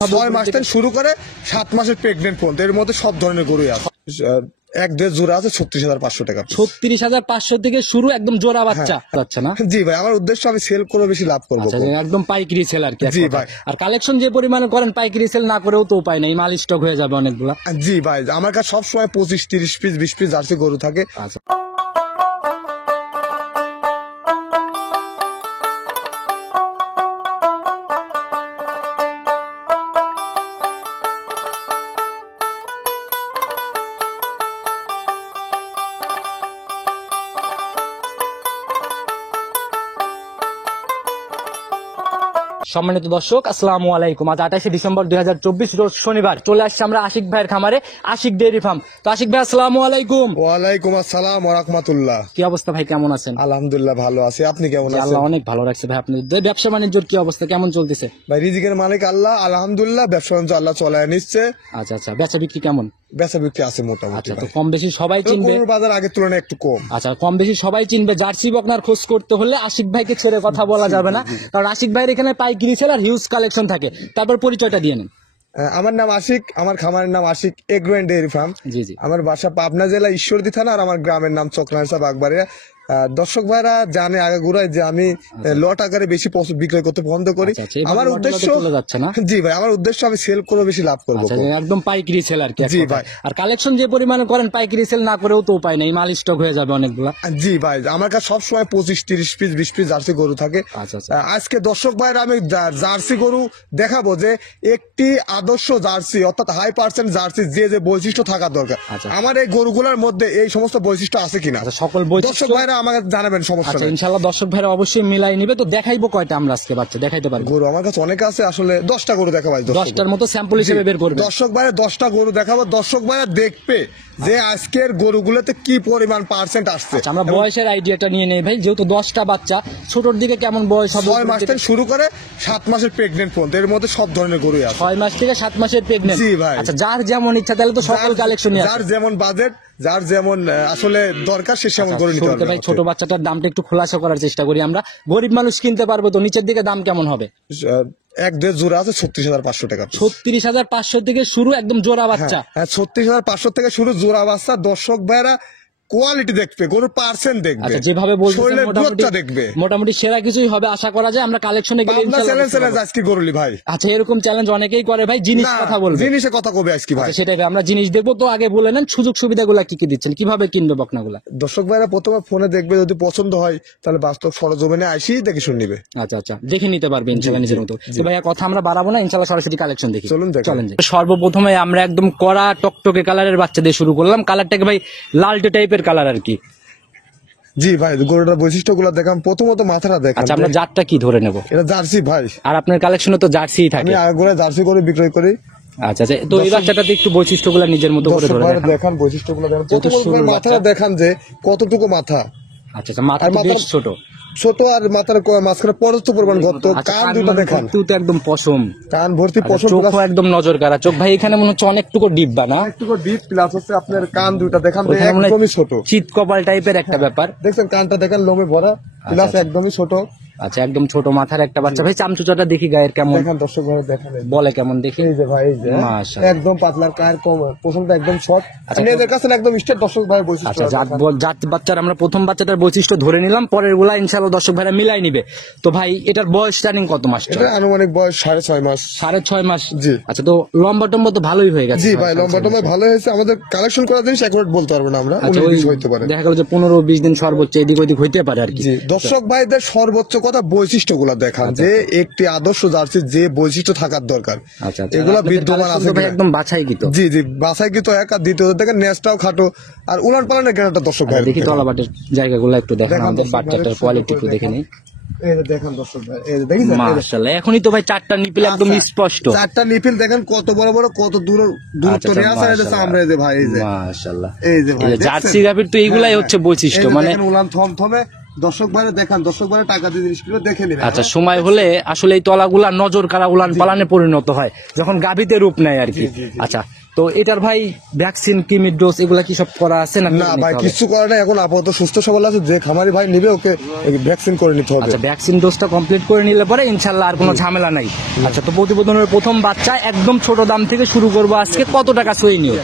6 মাস থেকে শুরু করে 7 মাসের প্রেগনেন্ট পর্যন্ত এর মধ্যে সব ধরনের গরুই আছে। এক দেড় জোড়া আছে 36,500 টাকা। 36,500 থেকে শুরু, একদম জোড়া বাচ্চা যাচ্ছে না? জি ভাই, আমার উদ্দেশ্য আমি সেল করে বেশি লাভ করবো। একদম পাইকারি সেল আর কি। জি ভাই, আর কালেকশন যে পরিমাণে করেন পাইকারি সেল না করেও তো উপায় নেই, মাল স্টক হয়ে যাবে অনেকগুলা। জি ভাই, আমার কাছে সবসময় 25-30 পিস 20 পিস জার্সি গরু থাকে। আচ্ছা, সম্মানিত দর্শক, আসসালামু আলাইকুম। আজ 28 ডিসেম্বর 2024 রোজ শনিবার চলে আসছে আমরা আশিক ভাইয়ের খামারে, আশিক ডেইরি ফার্ম। তো আশিক ভাই, আসসালামু আলাইকুম। ওয়ালাইকুম আসসালাম ওয়া রাহমাতুল্লাহ। কি অবস্থা ভাই, কেমন আছেন? আলহামদুলিল্লাহ ভালো আছি, আপনি কেমন আছেন? আল্লাহ অনেক ভালো রাখছে ভাই। আপনাদের ব্যবসা বাণিজ্যের কি অবস্থা, কেমন চলতেছে? ভাই রিজিকের মালিক আল্লাহ, আলহামদুলিল্লাহ ব্যবসা বাণিজ্য আল্লাহ চলায় নিচ্ছে। আচ্ছা আচ্ছা, বেচা বিক্রি কেমন? বেচা বিক্রি আছে মোটামুটি। আচ্ছা, তো কম বেশি সবাই চিনবে, বাজার আগের তুলনায় একটু কম। আচ্ছা, কম বেশি সবাই চিনবে। জার্সি বকনার খোঁজ করতে হলে আশিক ভাইকে ছেড়ে কথা বলা যাবে না, কারণ আশিক ভাইয়ের এখানে পাইকারি সেল আর হিউজ কালেকশন থাকে। তারপর পরিচয়টা দিয়ে নেন। আমার নাম আশিক, আমার খামারের নাম Ashik agro and dairy farm. জি জি। আমার বাসা পাবনা জেলা ঈশ্বরদী থানা, আর আমার গ্রামের নাম চক্রানসা বাগবাড়িয়া। দর্শক ভাইরা জানে আগাগোড়ায় যে আমি লট আকারে বেশি বিক্রয় করতে বন্ধ করি। আমার উদ্দেশ্য, জি ভাই, আমার উদ্দেশ্য আমি সেল করে বেশি লাভ করবো, একদম পাইকারি সেল আর কি। জি ভাই, আর কালেকশন যে পরিমাণে করেন পাইকারি সেল না করেও তো উপায় নেই, মাল স্টক হয়ে যাবে অনেকগুলা। জি ভাই, আমার কাছে সবসময় 25-30 পিস 20 পিস জার্সি গরু থাকে। আজকে দর্শক ভাইরা আমি জার্সি গরু দেখাবো যে একটি আদর্শ জার্সি, অর্থাৎ হাই পার্সেন্ট জার্সি যে যে বৈশিষ্ট্য থাকা দরকার, আমার এই গরুগুলোর মধ্যে এই সমস্ত বৈশিষ্ট্য আছে কিনা সকল দর্শক ভাইরা আমাকে জানাবেন। সমস্যা নেই, ইনশাআল্লাহ দর্শক ভাইরা অবশ্যই মিলাই নিবে। তো দেখাইবো কয়টা আমরা আজকে বাচ্চা দেখাইতে পারবো? গরু আমার কাছে অনেক আছে, আসলে 10টা গরু দেখাবো। 10টার মতো স্যাম্পল হিসেবে বের করবে। দর্শক ভাইরা 10টা গরু দেখাবো, দর্শক ভাইরা দেখবে যে আজকের গরুগুলোতে কি পরিমাণ পার্সেন্ট আসছে। আমরা বয়সের আইডিয়াটা নিয়ে নেই ভাই, যেহেতু 10টা বাচ্চা, ছোটর দিকে কেমন বয়স হবে? 6 মাস থেকে শুরু করে 7 মাসের প্রেগনেন্ট পর্যন্ত এর মধ্যে সব ধরনের গরুই আছে। 6 মাস থেকে 7 মাসের প্রেগনেন্ট। জি ভাই। আচ্ছা, যার যেমন ইচ্ছা তাহলে তো সকল কালেকশন আছে, যার যেমন বাজেট, যার যেমন আসলে দরকার সে সেমন গরু নিতে পারবে। ভাই ছোট বাচ্চাটার দামটা একটু খোলাসা করার চেষ্টা করি আমরা, গরিব মানুষ কিনতে পারবে তো। নিচের দিকে দাম কেমন হবে? এক দেড় জোড়া আছে 36,500 টাকা। 36,500 থেকে শুরু, একদম জোড়া বাচ্চা। হ্যাঁ, 36,500 থেকে শুরু জোড়া বাচ্চা। দর্শক ভাইরা কোয়ালিটি দেখবে, গরুর পার্সেন্ট দেখবে, আচ্ছা যেভাবে বলছেন দেখবে, মোটামুটি সেরা কিছুই হবে আশা করা যায়। আমরা কালেকশনে গেলে চ্যালেঞ্জ আজকে গরুলি ভাই। আচ্ছা, এরকম চ্যালেঞ্জ অনেকেই করে ভাই, জিনিস কথা বলবে, জিনিসের কথা কবে আজকে ভাই? সেটাই আমরা জিনিস দেখবো। তো আগে বলে নেন সুযোগ সুবিধাগুলো কি কি দিচ্ছেন, কিভাবে কিনবে বকনাগুলা? দর্শক ভাইরা প্রথমে ফোনে দেখবে, যদি পছন্দ হয় তাহলে বাস্তব সরজমিনে আসি দেখে শুনে নিবে। আচ্ছা আচ্ছা, দেখে নিতে পারবে ইনশাআল্লাহ নিজের মতো। তো ভাইয়া কথা আমরা বাড়াবো না, ইনশাআল্লাহ সরাসরি কালেকশন দেখি। চলেন। সর্বপ্রথমে আমরা একদম কড়া টকটকে কালারের বাচ্চা দিয়ে শুরু করলাম। কালারটাকে ভাই লালটে টাইপের কালার আর কি। জি ভাই, গরুটার বৈশিষ্ট্যগুলো দেখাম। প্রথমত মাথাটা দেখাম। আচ্ছা, আমরা জাতটা কি ধরে নেব? এটা জার্সি ভাই। আর আপনার কালেকশনে তো জার্সিই থাকে। আমি আগে জার্সি করে বিক্রয় করি। আচ্ছা আচ্ছা, তো এই বাচ্চাটাতে একটু বৈশিষ্ট্যগুলো নিজের মতো করে ধরে দেখান। বৈশিষ্ট্যগুলো দেখান। প্রথমত মাথাটা দেখান যে কতটুকু মাথা। আচ্ছা আচ্ছা, মাথা বেশ ছোট ছোট, আর মাথার মাঝখানে পর্যাপ্ত পরিমাণ গর্ত। কান দুটো দেখান, একদম পশম, কান ভর্তি পশম, চোখ একদম নজর কাড়া চোখ ভাই। এখানে মনে হচ্ছে অনেকটুকু ডিব্বা না, একটুকু ডিপ, প্লাস হচ্ছে আপনার কান দুটো দেখান, একদমই ছোট, চিত কপাল টাইপের একটা ব্যাপার। দেখছেন কানটা দেখান, লোমে ভরা, প্লাস একদমই ছোট। আচ্ছা, একদম ছোট মাথার একটা বাচ্চা। ভাই চামচুচাটা দেখি গায়ের কেমন, দেখান দর্শক ভাই, দেখান বলে কেমন দেখি। এই যে ভাই, এই যে একদম পাতলার কার কম, পশমটা একদম শর্ট, আপনাদের কাছে একদম স্ট্রেট। দর্শক ভাই বৈশিষ্ট্য, জাত বাচ্চার আমরা প্রথম বাচ্চাটার বৈশিষ্ট্য ধরে নিলাম, পরের গুলা ইনশাআল্লাহ দর্শক ভাইরা মিলাই নিবে। তো ভাই এটার বয়স রানিং কত মাস? এটা আনুমানিক বয়স 6.5 মাস। 6.5 মাস। জি। আচ্ছা, তো লম্বা টম্বা তো ভালোই হয়ে গেছে। জি ভাই, লম্বা টম্বা ভালো হয়েছে। আমাদের কালেকশন করা জিনিস একুরেট বলতে পারবো না আমরা, হইতে পারে, দেখা গেল যে 15-20 দিন সর্বোচ্চ এদিক ওইদিক হইতে পারে আর কি। দর্শক ভাইদের সর্বোচ্চ কথা বৈশিষ্ট্যগুলো দেখান, যে একটি আদর্শ জার্সির যে বৈশিষ্ট্য থাকার দরকার এগুলা বিদ্যমান আছে একদম বাছাইকৃত। জি জি, বাছাইকৃত। এক আর দ্বিতীয় দেখেন নেসটাও খাটো, আর উলান পালানের গ্যারান্টি দর্শক ভাই দেখি। তলাবাটের জায়গাগুলো একটু দেখান, আমাদের বাচ্চাটার কোয়ালিটি একটু দেখে নিই। দেখেন দর্শক ভাই, এই দেখেন মাশাআল্লাহ, এখনই তো ভাই 4টা নিপিল একদম স্পষ্ট। 4টা নিপিল দেখেন কত বড় বড়, কত দূরত্ব নিয়ে আছে। এই যে আমরা, এই যে ভাই, এই যে মাশাআল্লাহ, এই যে ভাই জার্সি গাভীর তো এইগুলাই হচ্ছে বৈশিষ্ট্য। মানে উলান থমথমে। দর্শক ভাইরা দেখান, দর্শক ভাইরা টাকা দিয়ে জিনিসগুলো দেখে নেবে। আচ্ছা, সময় হলে আসলে এই তলাগুলা নজর কাড়া উলান পালানে পরিণত হয় যখন গাভীতে রূপ নেয় আর কি। আচ্ছা, তো এটার ভাই ভ্যাকসিন কি মিড ডোজ এগুলা কি সব করা আছে না? না ভাই কিছু করে না, এখন আপাতত সুস্থ সবল আছে, যে খামারি ভাই নিবে ওকে ভ্যাকসিন করে নিতে হবে। আচ্ছা, ভ্যাকসিন ডোজটা কমপ্লিট করে নিলে পরে ইনশাআল্লাহ আর কোনো ঝামেলা নাই। আচ্ছা, তো প্রতিবেদনের প্রথম বাচ্চা একদম ছোট দাম থেকে শুরু করবো আজকে। কত টাকা সই নিও?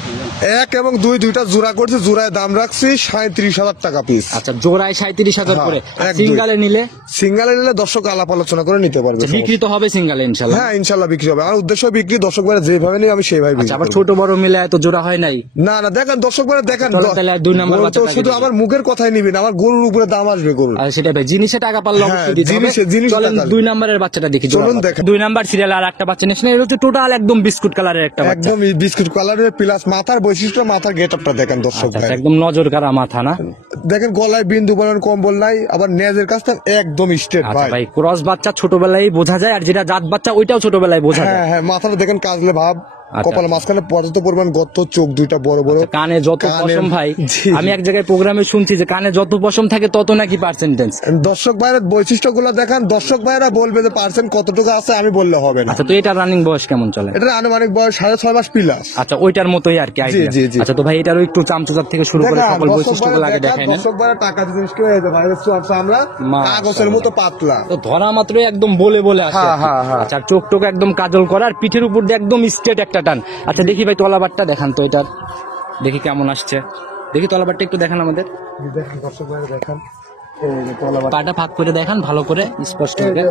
1 এবং 2 দুইটা জোড়া করছে, জোড়ায় দাম রাখছি 37,000 টাকা পিস। আচ্ছা, জোড়ায় 37,000 করে। হ্যাঁ, 1, 2 সিঙ্গালে নিলে? সিঙ্গালে নিলে দর্শক আলাপ আলোচনা করে নিতে পারবে। বিক্রি তো হবে সিঙ্গালে ইনশাআল্লাহ? হ্যাঁ ইনশাআল্লাহ বিক্রি হবে, আমার উদ্দেশ্য বিক্রি, দর্শক ভাইরা যেভাবে নিই আমি সেইভাবে বিক্রি আবার করব। ছোট বড় মিলে এত জোড়া হয় নাই? না না, দেখেন দর্শক ভাইরা দেখেন, তাহলে 2 নাম্বার গরু তো বাচ্চাটা শুধু দেখি। আমার মুখের কথাই নিবি না, আমার গরুর উপরে দাম আসবে গরু। আর সেটা ভাই জিনিসে টাকা পারলে হ্যাঁ, অবশ্যই দিতে হবে। জিনিসে চলেন টাকা 2 নাম্বারের বাচ্চাটা দেখি। চলুন দেখেন। 2 নাম্বার সিরিয়াল আর একটা বাচ্চা নিয়েছেন, এটা হচ্ছে টোটাল একদম বিস্কুট কালারের একটা বাচ্চা। একদম বিস্কুট কালারের, প্লাস মাথার বৈশিষ্ট্য, মাথার গেটআপটা দেখেন দর্শক আচ্ছা, ভাই, একদম নজর কারা মাথা না? দেখেন গলায় বিন্দু বলেন কম্বল নাই, আবার নেজের কাছটা একদম স্ট্রেট আচ্ছা ভাই। ভাই, ক্রস বাচ্চা ছোটবেলায় বোঝা যায়, আর যেটা জাত বাচ্চা ওইটাও ছোটবেলায় বোঝা যায়। হ্যাঁ হ্যাঁ, মাথাটা দেখেন কাজলে ভাব, আচ্ছা, কপালের মাঝখানে পর্যাপ্ত পরিমাণ গর্ত, চোখ দুইটা বড় বড়, কানে যত পশম ভাই, জি। আমি এক জায়গায় প্রোগ্রামে শুনছি যে কানে যত পশম থাকে তত নাকি পার্সেন্টেজ। দর্শক ভাইয়ের বৈশিষ্ট্যগুলো দেখান, দর্শক ভাইরা বলবে যে পার্সেন্ট কতটুকু আছে, আমি বললে হবে না। আচ্ছা, তো এটা রানিং বয়স কেমন চলে? এটা আনুমানিক বয়স 6.5 মাস প্লাস। আচ্ছা, ওইটার মতোই আর কি idea। জি, জি। আচ্ছা, তো ভাই এটারও একটু চামচুচার থেকে শুরু করে সকল বৈশিষ্ট্যগুলো আগে দেখাই না। দর্শক ভাইরা টাকা দিতে মুশকিল হয়ে যায় ভাই, আমরা কাগজের মতো পাতলা, তো ধরা মাত্রই একদম বলে বলে আসে। হ্যাঁ, হ্যাঁ, হ্যাঁ। আচ্ছা, চোখ টোক একদম কাজল করা, আর পিঠের উপর দিয়ে একদম স্ট্রেট একটা টান। আচ্ছা, দেখি ভাই তলাবারটা দেখান তো, এটার দেখি কেমন আসছে, দেখি তলাবারটা একটু দেখান আমাদের। দেখেন দর্শক ভাইরা দেখেন, পাটা ফাঁক করে দেখান ভালো করে স্পষ্ট হবে।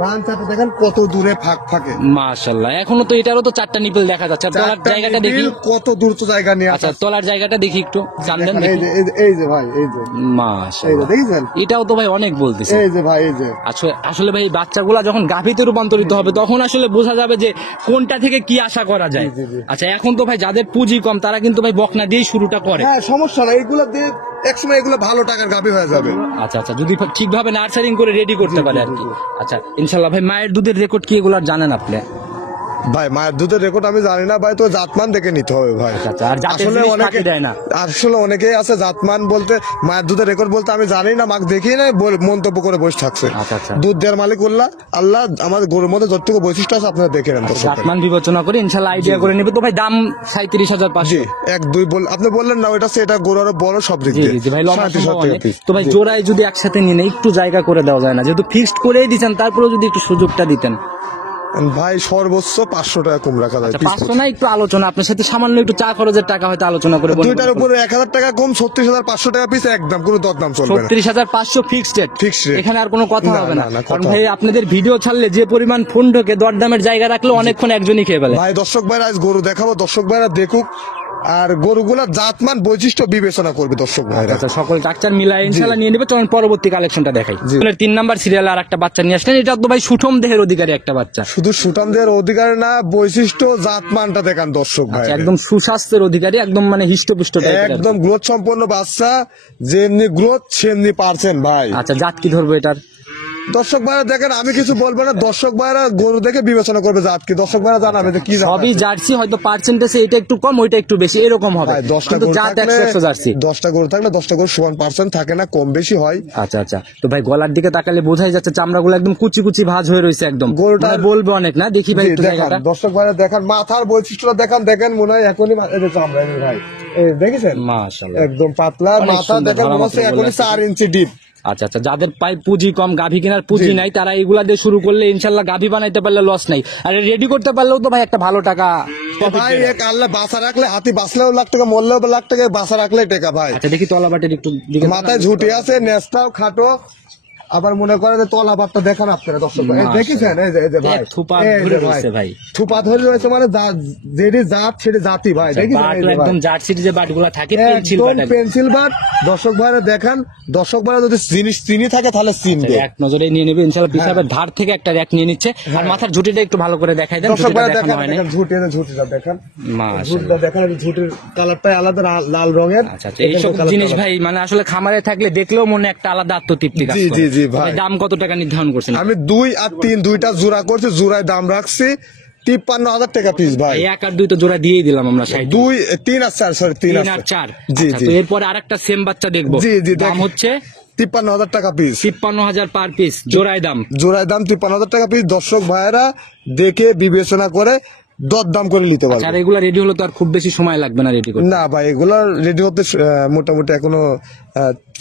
বানচাটা দেখেন কত দূরে ফাঁক ফাঁকে, মাশাআল্লাহ। এখনো তো এটারও তো 4টা নিপল দেখা যাচ্ছে। আর তলার জায়গাটা দেখি, কত দূর তো জায়গা নিয়ে আচ্ছা তলার জায়গাটা দেখি একটু চান দেন দেখেন, দেখি। এই যে ভাই, এই যে মাশাআল্লাহ, দেখেছেন, এটাও তো ভাই অনেক বলতেছে। এই যে ভাই, এই যে আসলে ভাই বাচ্চাগুলা যখন গাভীতে রূপান্তরিত হবে তখন আসলে বোঝা যাবে যে কোনটা থেকে কি আশা করা যায়। আচ্ছা, এখন তো ভাই যাদের পুঁজি কম তারা কিন্তু ভাই বকনা দিয়েই শুরুটা করে। হ্যাঁ সমস্যা না, এইগুলো দিয়ে একসময় এগুলো ভালো টাকার গাভী হয়ে যাবে। আচ্ছা আচ্ছা, যদি ঠিকভাবে নার্সারিং করে রেডি করতে পারে আর কি। আচ্ছা ইনশাল্লাহ। ভাই মায়ের দুধের রেকর্ড কি এগুলো জানেন আপনি? ভাই মায়ের দুধের রেকর্ড আমি জানি না ভাই, তো জাতমান দেখে নিতে হবে ভাই। আচ্ছা, আর জাতের আসলে জিনিস অনেকে ফাঁকি দেয় না। আসলে অনেকেই আছে জাতমান বলতে, মায়ের দুধের রেকর্ড বলতে আমি জানি না, মাকে দেখি না, মন্তব্য করে বসে থাকছে। আচ্ছা আচ্ছা, দুধ দেওয়ার মালিক আল্লাহ আমাদের গরুর মধ্যে যতটুকু বৈশিষ্ট্য আছে আপনারা দেখে নেন দর্শক। জাতমান বিবেচনা করে ইনশাল্লাহ আইডিয়া করে নেবে। তো ভাই দাম 37,500। 1, 2 আপনি বললেন না, ওইটা এটা গরু আরো বড় সব দিক জি দিয়ে। জি জি ভাই, লম্বা 37,000 সম্ভব টাকা অনেক। piece। তো ভাই জোড়ায় যদি একসাথে নিয়ে নেয় একটু জায়গা করে দেওয়া যায় না? যেহেতু ফিক্সড করেই দিচ্ছেন, তারপরেও যদি একটু সুযোগটা দিতেন। ভাই সর্বোচ্চ 500 টাকা কম রাখা যায়। 500 না, একটু আলোচনা আপনার সাথে সামান্য একটু চা খরচের টাকা হয়তো আলোচনা করে বলবো। দুইটার উপরে 1,000 টাকা কম, 36,500 টাকা পিস একদম, কোনো দরদাম চলবে না। 36,500 ফিক্সড রেট। Fixed rate। এখানে আর কোনো কথা না, হবে না। না, না, কারণ কথা ভাই আপনাদের ভিডিও ছাড়লে যে পরিমাণ ফোন ঢোকে, দরদামের জায়গা রাখলে অনেকক্ষণ একজনই খেয়ে ফেলে। ভাই দর্শক ভাইরা আজ গরু দেখাবো, দর্শক ভাইরা দেখুক, আর গরুগুলা জাতমান বৈশিষ্ট্য বিবেচনা করবে দর্শক ভাইরা। আচ্ছা, সকল কাকচার মিলাই ইনশাআল্লাহ নিয়ে নেবে। চলুন পরবর্তী কালেকশনটা দেখাই। 3 নাম্বার সিরিয়ালে আর একটা বাচ্চা নিয়ে আসলেন, এটা তো ভাই সুঠম দেহের অধিকারী একটা বাচ্চা। শুধু সুঠামদের অধিকার না, বৈশিষ্ট্য জাতমানটা দেখান দর্শক ভাই। একদম সুস্বাস্থ্যের অধিকারী, একদম মানে হিষ্টপুষ্ট টাইপের। একদম গ্রোথ সম্পন্ন বাচ্চা, যেমনি গ্রোথ সেমনি পারছেন ভাই। আচ্ছা, জাত কি ধরবো এটার? দর্শক ভাইরা দেখেন, আমি কিছু বলবো না, দর্শক ভাইরা গরু দেখে বিবেচনা করবে জাত কি, দর্শক ভাইরা জানাবে যে কি জাত সবই আছে। জার্সি, হয়তো পার্সেন্টেজে এটা একটু কম ওইটা একটু বেশি এরকম হবে, ভাই 10টা কিন্তু গরু জাত থাকলে 100 জার্সি। 10টা গরু থাকলে 10টা গরু সমান পার্সেন্ট থাকে না, কম বেশি হয়। আচ্ছা আচ্ছা, তো ভাই গলার দিকে তাকালে বোঝাই যাচ্ছে চামড়াগুলো একদম কুচি কুচি ভাঁজ হয়ে রয়েছে একদম। গরুটা মানে বলবে অনেক না, দেখি ভাই জি, একটু দেখান, জায়গাটা। দর্শক ভাইরা দেখান মাথার বৈশিষ্ট্যটা দেখেন মনে হয় এখনই এই যে চামড়া, এই যে ভাই, এই দেখেছেন মাশাআল্লাহ, একদম পাতলা, অনেক মাথা সুন্দর, দেখেন মনে হচ্ছে ধরা মাত্র এখনই বলে 4 ইঞ্চি ডিপ। আচ্ছা আচ্ছা, যাদের পায় পুঁজি কম, গাভী কেনার পুঁজি নাই, তারা এগুলা দিয়ে শুরু করলে ইনশাল্লাহ গাভী বানাইতে পারলে লস নাই। আর রেডি করতে পারলেও তো ভাই একটা ভালো টাকা profit ভাই বের হয়। এক আল্লাহ বাসা রাখলে, হাতি বাঁচলেও লাখ টাকা, মরলেও লাখ টাকা, বাসা রাখলে টাকা ভাই। আচ্ছা, দেখি তলাবাটের একটু দিকে মাথায় ঝুটি আছে, নেস্তাও খাটো, আবার মনে করে যে তলা বাপটা দেখান আপনারা দর্শক ভাই, এই দেখেছেন, এই যে ভাই থুপা এই ধরে যে রয়েছে ভাই, থুপা ধরে রয়েছে, মানে যেটি জাত সেটি জাতি ভাই, দেখেছেন বাট এই যে ভাই। একদম জার্সির যে বাটগুলা থাকে পেন্সিল একদম বাট একদম। পেন্সিল বাট, দর্শক ভাইরা দেখান, দর্শক ভাইরা যদি জিনিস চিনি থাকে তাহলে চিনবে। এক নজরে নিয়ে নেবে ইনশাআল্লাহ। পিছাবের ধার থেকে একটা র‍্যাক নিয়ে নিচ্ছে। আর মাথার ঝুটিটা একটু ভালো করে দেখাই দেন, দর্শক ঝুটিটা ভাইরা দেখানো দেখেন, হয়নি। ঝুটিটা দেখেন, মাশাআল্লাহ। ঝুটিটা দেখেন, ঝুটির কালারটাই আলাদা, লাল রঙের। আচ্ছা আচ্ছা, এইসব জিনিস ভাই মানে আসলে খামারে থাকলে দেখলেও মনে একটা আলাদা আত্মতৃপ্তি কাজ করে। জি ভাই। দাম কত টাকা নির্ধারণ করছেন? আমি 2 আর 3 দুইটা জোড়া করছি, জোড়ায় দাম রাখছি 53,000 টাকা পিস ভাই। 1 আর 2 তো জোড়া দিয়েই দিলাম আমরা। 2, 3 আর 4, সরি 3 3 আর 4। জি তো এরপরে আরেকটা সেম বাচ্চা দেখবো। জি, দাম হচ্ছে 53,000 টাকা পিস, 53,000 পার পিস, জোড়ায় দাম। জোড়ায় দাম 53,000 টাকা পিস। দর্শক ভাইয়েরা দেখে বিবেচনা করে দরদাম করে নিতে পারবে। আর এগুলা রেডি হলো তো আর খুব বেশি সময় লাগবে না রেডি করতে? না ভাই, এগুলা রেডি হতে মোটামুটি এখনো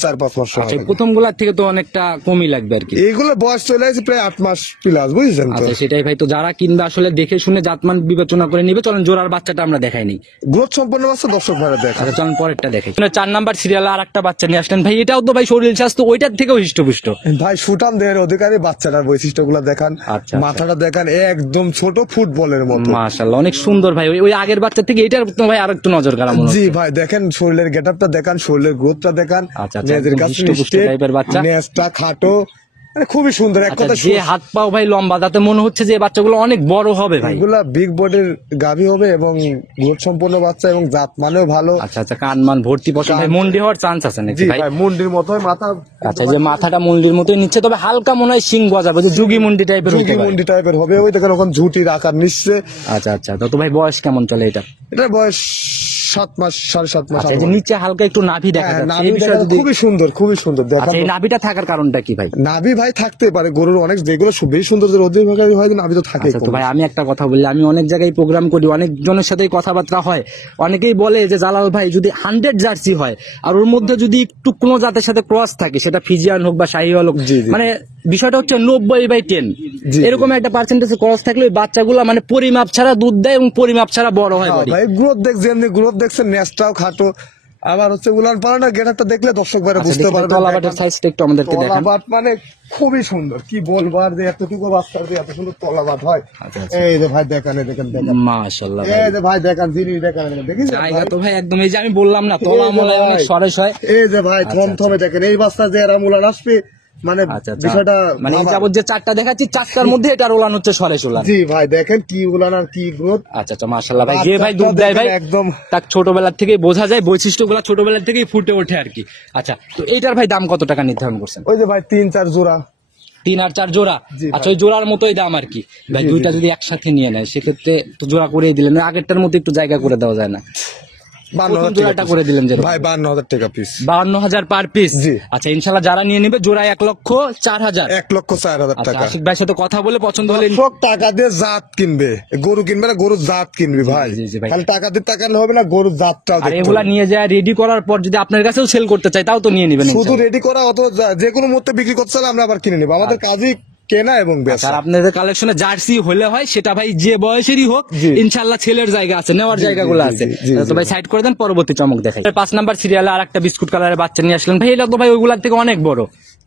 4-5 মাস সময় আচ্ছা, লাগবে। প্রথম গুলার থেকে তো অনেকটা কমই লাগবে আর কি। এইগুলো বয়স চলে আসছে প্রায় 8 মাস প্লাস, বুঝছেন তো? আচ্ছা, সেটাই ভাই। তো যারা কিনবে আসলে দেখে শুনে জাতমান বিবেচনা করে নিবে। চলেন জোড়ার বাচ্চাটা আমরা দেখাই নি। গ্রোথ সম্পন্ন বাচ্চা দর্শক ভাইরা দেখে। আচ্ছা, চলেন পরেরটা দেখাই। 4 নাম্বার সিরিয়ালে আর একটা বাচ্চা নিয়ে আসলেন ভাই। এটাও তো ভাই শরীর স্বাস্থ্য ওইটার থেকেও হৃষ্টপুষ্ট। ভাই সুঠাম দেহের অধিকারী, বাচ্চাটার বৈশিষ্ট্যগুলো দেখান, আচ্ছা। মাথাটা দেখান, একদম ছোট ফুটবলের মতো। মাশাআল্লাহ, অনেক সুন্দর ভাই। ওই আগের বাচ্চা থেকে এটার তো ভাই আর একটু নজর কাড়া মনে হচ্ছে। জি ভাই, দেখেন শরীরের গেটআপটা দেখান, শরীরের গ্রোথটা দেখান, আচ্ছা, নেজের কাছে হৃষ্টপুষ্ট টাইপের বাচ্চা। নেজটা খাটো, মানে খুবই সুন্দর। এক আচ্ছা, কথা যে হাত পাও ভাই লম্বা, তাতে মনে হচ্ছে যে এই বাচ্চাগুলো অনেক বড় হবে ভাই। এগুলা বিগ বডির গাভী হবে এবং গ্রোথ সম্পন্ন বাচ্চা এবং জাত মানেও ভালো। আচ্ছা আচ্ছা, কান মান ভর্তি পছন্দ ভাই। মুন্ডি হওয়ার চান্স আছে নাকি জি ভাই? ভাই, মুন্ডির মতো হয় মাথা। আচ্ছা, যে মাথাটা মুন্ডির মতোই নিচ্ছে, তবে হালকা মনে হয় শিং গজাবে, যে যুগি মুন্ডি টাইপের হতে ঝুঁকি পারে। মুন্ডি টাইপের হবে, ওই দেখেন ওখানে ঝুটির আকার নিচ্ছে। আচ্ছা আচ্ছা, তো ভাই বয়স কেমন চলে এটা? এটার বয়স 7 মাস, 7.5 মাস। আচ্ছা, এই যে নিচে হালকা একটু নাভি দেখা হ্যাঁ, যাচ্ছে, নাভি এই বিষয়ে দেখা- যদি খুবই সুন্দর, খুবই সুন্দর দেখান। আচ্ছা, এই নাভিটা থাকার কারণটা কি ভাই? নাভি ভাই থাকতে পারে, গরুর অনেক যেগুলো বেশি সুন্দর অধিকারী হয় নাভি তো থাকে। আচ্ছা, তো ভাই আমি একটা কথা বলি, আমি অনেক জায়গায় প্রোগ্রাম করি, অনেকজনের সাথেই কথাবার্তা হয়। অনেকেই বলে যে জালাল ভাই যদি 100 জার্সি হয় আর ওর মধ্যে যদি একটু কোনো জাতের সাথে ক্রস থাকে, সেটা ফিজিয়ান হোক বা শাহিওয়াল হোক, জি, জি। মানে বিষয়টা হচ্ছে 90/10 জি, এরকম একটা পার্সেন্টেজে ক্রস থাকলে ওই বাচ্চাগুলো মানে পরিমাপ ছাড়া দুধ দেয় এবং পরিমাপ ছাড়া বড় হয় হ্যাঁ বডি। ভাই, গ্রোথ দেখ, যেমনি গ্রোথ দেখছেন, নেসটাও খাটো, আবার হচ্ছে উলান পালানোর গেটআপটা দেখলে দর্শক ভাইরা বুঝতে পারবে। তলাবাটের সাইজটা একটু আমাদেরকে দেখান। তলাবাট মানে খুবই সুন্দর, কি বলবো আর, যে এতটুকু বাচ্চার যে এত সুন্দর তলাবাট হয়। আচ্ছা, আচ্ছা। এই যে ভাই দেখান, এই দেখেন দেখেন, মাশাআল্লাহ ভাই, এই যে ভাই দেখান, জিনিস দেখান, দেখেন জায়গা তো ভাই একদম, এই যে আমি বললাম না তলামলায় অনেক সরেস হয়। এই যে ভাই থমথমে দেখেন, এই বাচ্চা যে এরা উলান আসবে, মানে আচ্ছা আচ্ছা, বিষয়টা মানে এই ভাবা। যাবত যে 4টা দেখাচ্ছি, 4টার মধ্যে এটা রোলান হচ্ছে সরেস উলান। জি ভাই দেখেন কি উলান আর কি গ্রোথ। আচ্ছা আচ্ছা, মাশাআল্লাহ ভাই। যে ভাই দুধ দেয় ভাই একদম তার ছোটবেলার থেকেই বোঝা যায়, বৈশিষ্ট্যগুলো ছোটবেলার থেকেই ফুটে ওঠে আর কি। আচ্ছা, তো এইটার ভাই দাম কত টাকা নির্ধারণ করছেন? ওই যে ভাই 3-4 জোড়া। 3 আর 4 জোড়া। জি ভাই। আচ্ছা, ওই জোড়ার মতোই দাম আর কি ভাই। জি, দুইটা জি। যদি একসাথে নিয়ে নেয় সেক্ষেত্রে তো জোড়া করেই দিলেন, ওই আগেরটার মতো একটু জায়গা করে দেওয়া যায় না? 52,000 জোড়াটা করে দিলেন যে ভাই, 52,000 টাকা পিস। 52,000 per piece. জি। আচ্ছা, ইনশাল্লাহ যারা নিয়ে নেবে জোড়া 1,04,000। 1,04,000 আচ্ছা, টাকা। আশিক ভাইয়ের সাথে কথা বলে পছন্দ হলে সব টাকা দিয়ে জাত কিনবে, গরু কিনবে না, গরুর জাত কিনবি ভাই। জি, জি ভাই। খালি টাকা দিয়ে তাকালে হবে না, গরুর জাতটাও আর দেখতে এগুলা হবে। নিয়ে যায় রেডি করার পর যদি আপনার কাছেও সেল করতে চাই তাও তো নিয়ে নেবেন শুধু ইনশাল্লাহ। রেডি করা, অত যে কোনো মুহূর্তে বিক্রি করতে চাইলে আমরা আবার কিনে নেবো। আমাদের কাজই কেনা এবং বেচা। আর আপনাদের কালেকশনে জার্সি হলে হয়, সেটা ভাই যে বয়সেরই হোক, জি। ইনশাল্লাহ ছেলের জায়গা আছে, নেওয়ার জায়গাগুলো জি, আছে। জি, তো ভাই সাইড করে দেন, পরবর্তী চমক দেখাই। 5 নাম্বার সিরিয়ালে আর একটা বিস্কুট কালারের বাচ্চা নিয়ে আসলেন ভাই। এটা তো ভাই ওইগুলার থেকে অনেক বড়।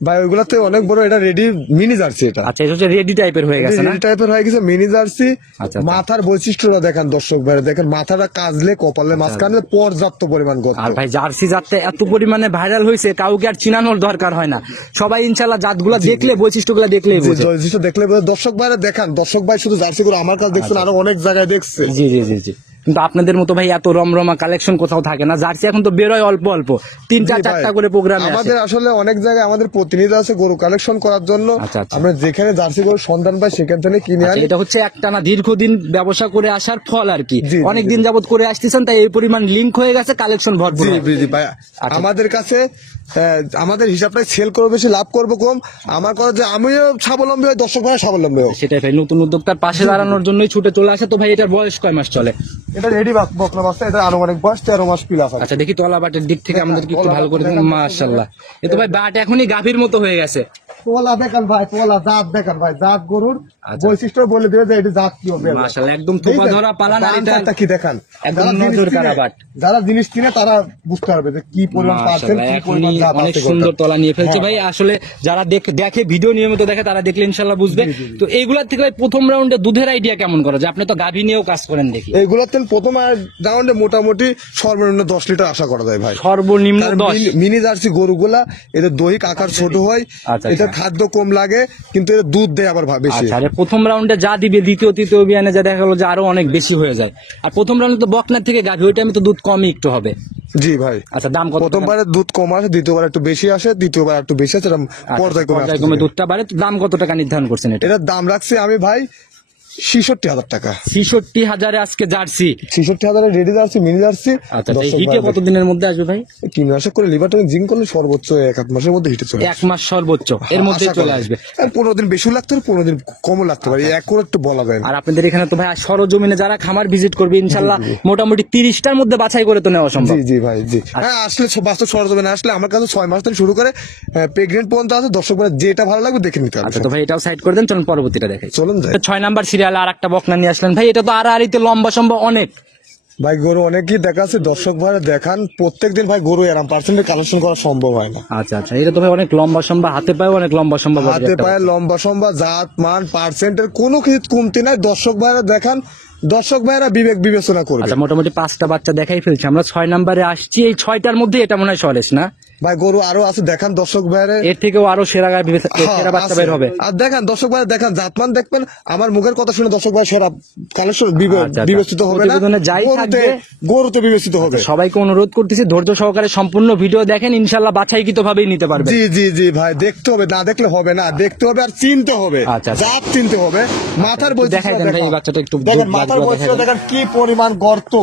ভাই ওইগুলাতে অনেক বড়, এটা রেডি মিনি জার্সি। এটা আচ্ছা, এটা হচ্ছে রেডি টাইপের হয়ে গেছে না? রেডি টাইপের হয়ে গেছে, মিনি জার্সি। আচ্ছা। মাথার বৈশিষ্ট্যটা দেখেন দর্শক ভাই, দেখেন মাথাটা কাজলে কপালে মাঝখানে পর্যাপ্ত পরিমাণ গর্ত। আর ভাই জার্সি জাতটা এত পরিমাণে ভাইরাল হয়েছে, কাউকে আর চিনানোর দরকার হয় না। সবাই ইনশাল্লাহ জাতগুলা দেখলে, বৈশিষ্ট্যগুলা দেখলেই যে বোঝে। বৈশিষ্ট্য দেখলে দর্শক ভাইরা দেখান, দর্শক ভাই শুধু জার্সি করে আমার কাছে দেখছেন, আরো অনেক জায়গায় দেখছে। জি জি জি জি, কিন্তু আপনাদের মতো ভাই এত রমরমা কালেকশন কোথাও থাকে না। জার্সি এখন তো বেরোয় অল্প অল্প, 3টা জি ভাই, 4টা করে প্রোগ্রাম আমাদের আসলে অনেক জায়গায় আমাদের প্রতিনিধি আছে গরু কালেকশন করার জন্য। আচ্ছা, আচ্ছা। আমরা যেখানে জার্সি গরুর সন্ধান পাই সেখান থেকে কিনে আনি। এটা হচ্ছে একটানা দীর্ঘদিন ব্যবসা করে আসার ফল আর কি। জি, জি, অনেকদিন যাবত করে আসতেছেন, তাই এই পরিমাণ লিঙ্ক হয়ে গেছে, কালেকশন ভরপুর জি হবে। জি ভাই, আমাদের কাছে আমাদের হিসাবটাই সেল করবো বেশি, লাভ করবো কম। আমার কথা যে আমিও স্বাবলম্বী হয়, দর্শক ভাই স্বাবলম্বী হোক। সেটাই ভাই, নতুন উদ্যোক্তার পাশে দাঁড়ানোর জন্যই ছুটে চলে আসে। তো ভাই এটার বয়স কয় মাস চলে? এটা রেডি বকনা বাচ্চা, এটা আনুমানিক বয়স 13 মাস প্লাস আছে। আচ্ছা, দেখি তলা বাটের দিক থেকে আমাদেরকে একটু ভালো করে দিন। মাশাআল্লাহ, এ তো ভাই বাট এখনই গাভীর মতো হয়ে গেছে। তোলা দেখেন ভাই, তোলা জাত দেখেন ভাই, জাত গরুর আচ্ছা। বৈশিষ্ট্য বলে দেবে যে এটা জাত কি হবে। মাশাআল্লাহ, একদম থোপা ধরা পালান। আর এটা দামটা কি দেখান, একদম যারা জিনিস নজর কিনে- কাড়া বাট। যারা জিনিস কিনে তারা বুঝতে পারবে যে কি পরিমাণ পার্সেন্ট, মাশাআল্লাহ, কি পরিমাণ এখনই জাত অনেক আছে সুন্দর গরুটার। তলা নিয়ে ফেলছে হ্যাঁ। ভাই। আসলে যারা দেখে ভিডিও নিয়মিত দেখে তারা দেখলে ইনশাল্লাহ বুঝবে। তো এইগুলার থেকে ভাই প্রথম রাউন্ডে দুধের আইডিয়া কেমন করা যায়? আপনি তো গাভী নিয়েও কাজ করেন দেখি। এইগুলোতে প্রথম রাউন্ডে মোটামুটি সর্বনিম্ন 10 লিটার আশা করা যায় ভাই। সর্বনিম্ন কারণ 10। মিনি জার্সি গরুগুলা এদের দৈহিক আকার ছোট হয়, আচ্ছা, এটা আচ্ছা। খাদ্য কম লাগে, কিন্তু এদের দুধ দেয় আবার বেশি। আচ্ছা, আরে প্রথম রাউন্ডে যা দিবে দ্বিতীয় তৃতীয় অভিযানে যা দেখা গেলো যে আরো অনেক বেশি হয়ে যায়। আর প্রথম রাউন্ডে তো বকনার থেকে গাভী, ওই টাইমে তো দুধ কমই একটু হবে। জি ভাই, আচ্ছা, দাম কত? প্রথমবারে দুধ কম আসে, দ্বিতীয়বার একটু বেশি আসে, তৃতীয়বার একটু বেশি আসে, এরকম পর্যায়ক্রমে আসতে পর্যায়ক্রমে থাকে। দুধটা বাড়ে। তো দাম কত টাকা নির্ধারণ করছেন এটা? এটার দাম রাখছি আমি ভাই 66,000 টাকা। 66,000 আজকে jersey. 66,000 ready jersey, mini jersey. আচ্ছা, হিটে কতদিনের মধ্যে আসবে ভাই? 3 মাসে করে লিভার টনিক জিঙ্ক করলে সর্বোচ্চ 1 মাসের মধ্যে হিটে চলে 1 মাস সর্বোচ্চ এর মধ্যে চলে আসবে। 15 দিন বেশি লাগতে পারে, 15 দিন কমও লাগতে পারে, একবার একটু বলা যায় না। আর আপনাদের এখানে তো ভাই সরজমিনে যারা খামার ভিজিট করবে ইনশাল্লাহ মোটামুটি 30টার মধ্যে বাছাই করে তো নেওয়া সম্ভব। জি জি ভাই, জি। হ্যাঁ, আসলে বাস্তব সরজমিনে আসলে আমার কাছে 6 মাস থেকে শুরু করে প্রেগনেন্ট পর্যন্ত আছে, দর্শক ভাই যেটা ভালো লাগবে দেখে নিতে আচ্ছা, হবে। তো ভাই এটাও সাইড করে দেন, চলুন পরবর্তীটা দেখাই। চলুন যাই। 6 নাম্বার সিরিয়ালে আর একটা বকনা নিয়ে আসলেন ভাই, এটা তো আড়াআড়িতে লম্বা সম্ভব অনেক। ভাই গরু অনেকই দেখা আছে, দর্শক ভাই দেখান প্রত্যেকদিন ভাই গরু এরম পার্সেন্টের কালেকশন করা সম্ভব হয় না। আচ্ছা আচ্ছা, এটা তো ভাই অনেক লম্বা সম্ভব, হাতে পায়ে অনেক লম্বা সম্ভব, হাতে পায়ে লম্বা সম্বা, জাত মান পার্সেন্টের কোনো কিছু কমতি নাই। দর্শক ভাইরা দেখান, দর্শক ভাইরা বিবেক বিবেচনা করবে। আচ্ছা, মোটামুটি 5টা বাচ্চা দেখাই ফেলছি আমরা। 6 নাম্বারে আসছি, এই 6টার মধ্যে এটা মনে হয় সরেশ না ভাই? গরু আরো আছে, দেখান দর্শক ভাইরা, এর থেকেও আরো সেরা সেরা বাচ্চা বের হবে। আর দেখান দর্শক ভাই, দেখান জাতমান দেখবেন। আমার মুখের কথা শুনে দর্শক ভাই সেরা কালেকশন আচ্ছা, বিবেচিত হবে না, প্রতিবেদনে যাই থাকবে গরুতে বিবেচিত হবে। সবাইকে অনুরোধ করতেছি ধৈর্য সহকারে সম্পূর্ণ ভিডিও দেখেন, ইনশাল্লাহ বাছাইকৃত ভাবেই নিতে পারবেন। জি জি জি ভাই, দেখতে হবে, না দেখলে হবে না, দেখতে হবে আর চিনতে হবে। আচ্ছা, জাত চিনতে হবে, মাথার বৈশিষ্ট্য দেখাই দেন ভাই, এই বাচ্চাটা একটু দেখেন, মাথার বৈশিষ্ট্য দেখেন কি পরিমাণ গর্ত।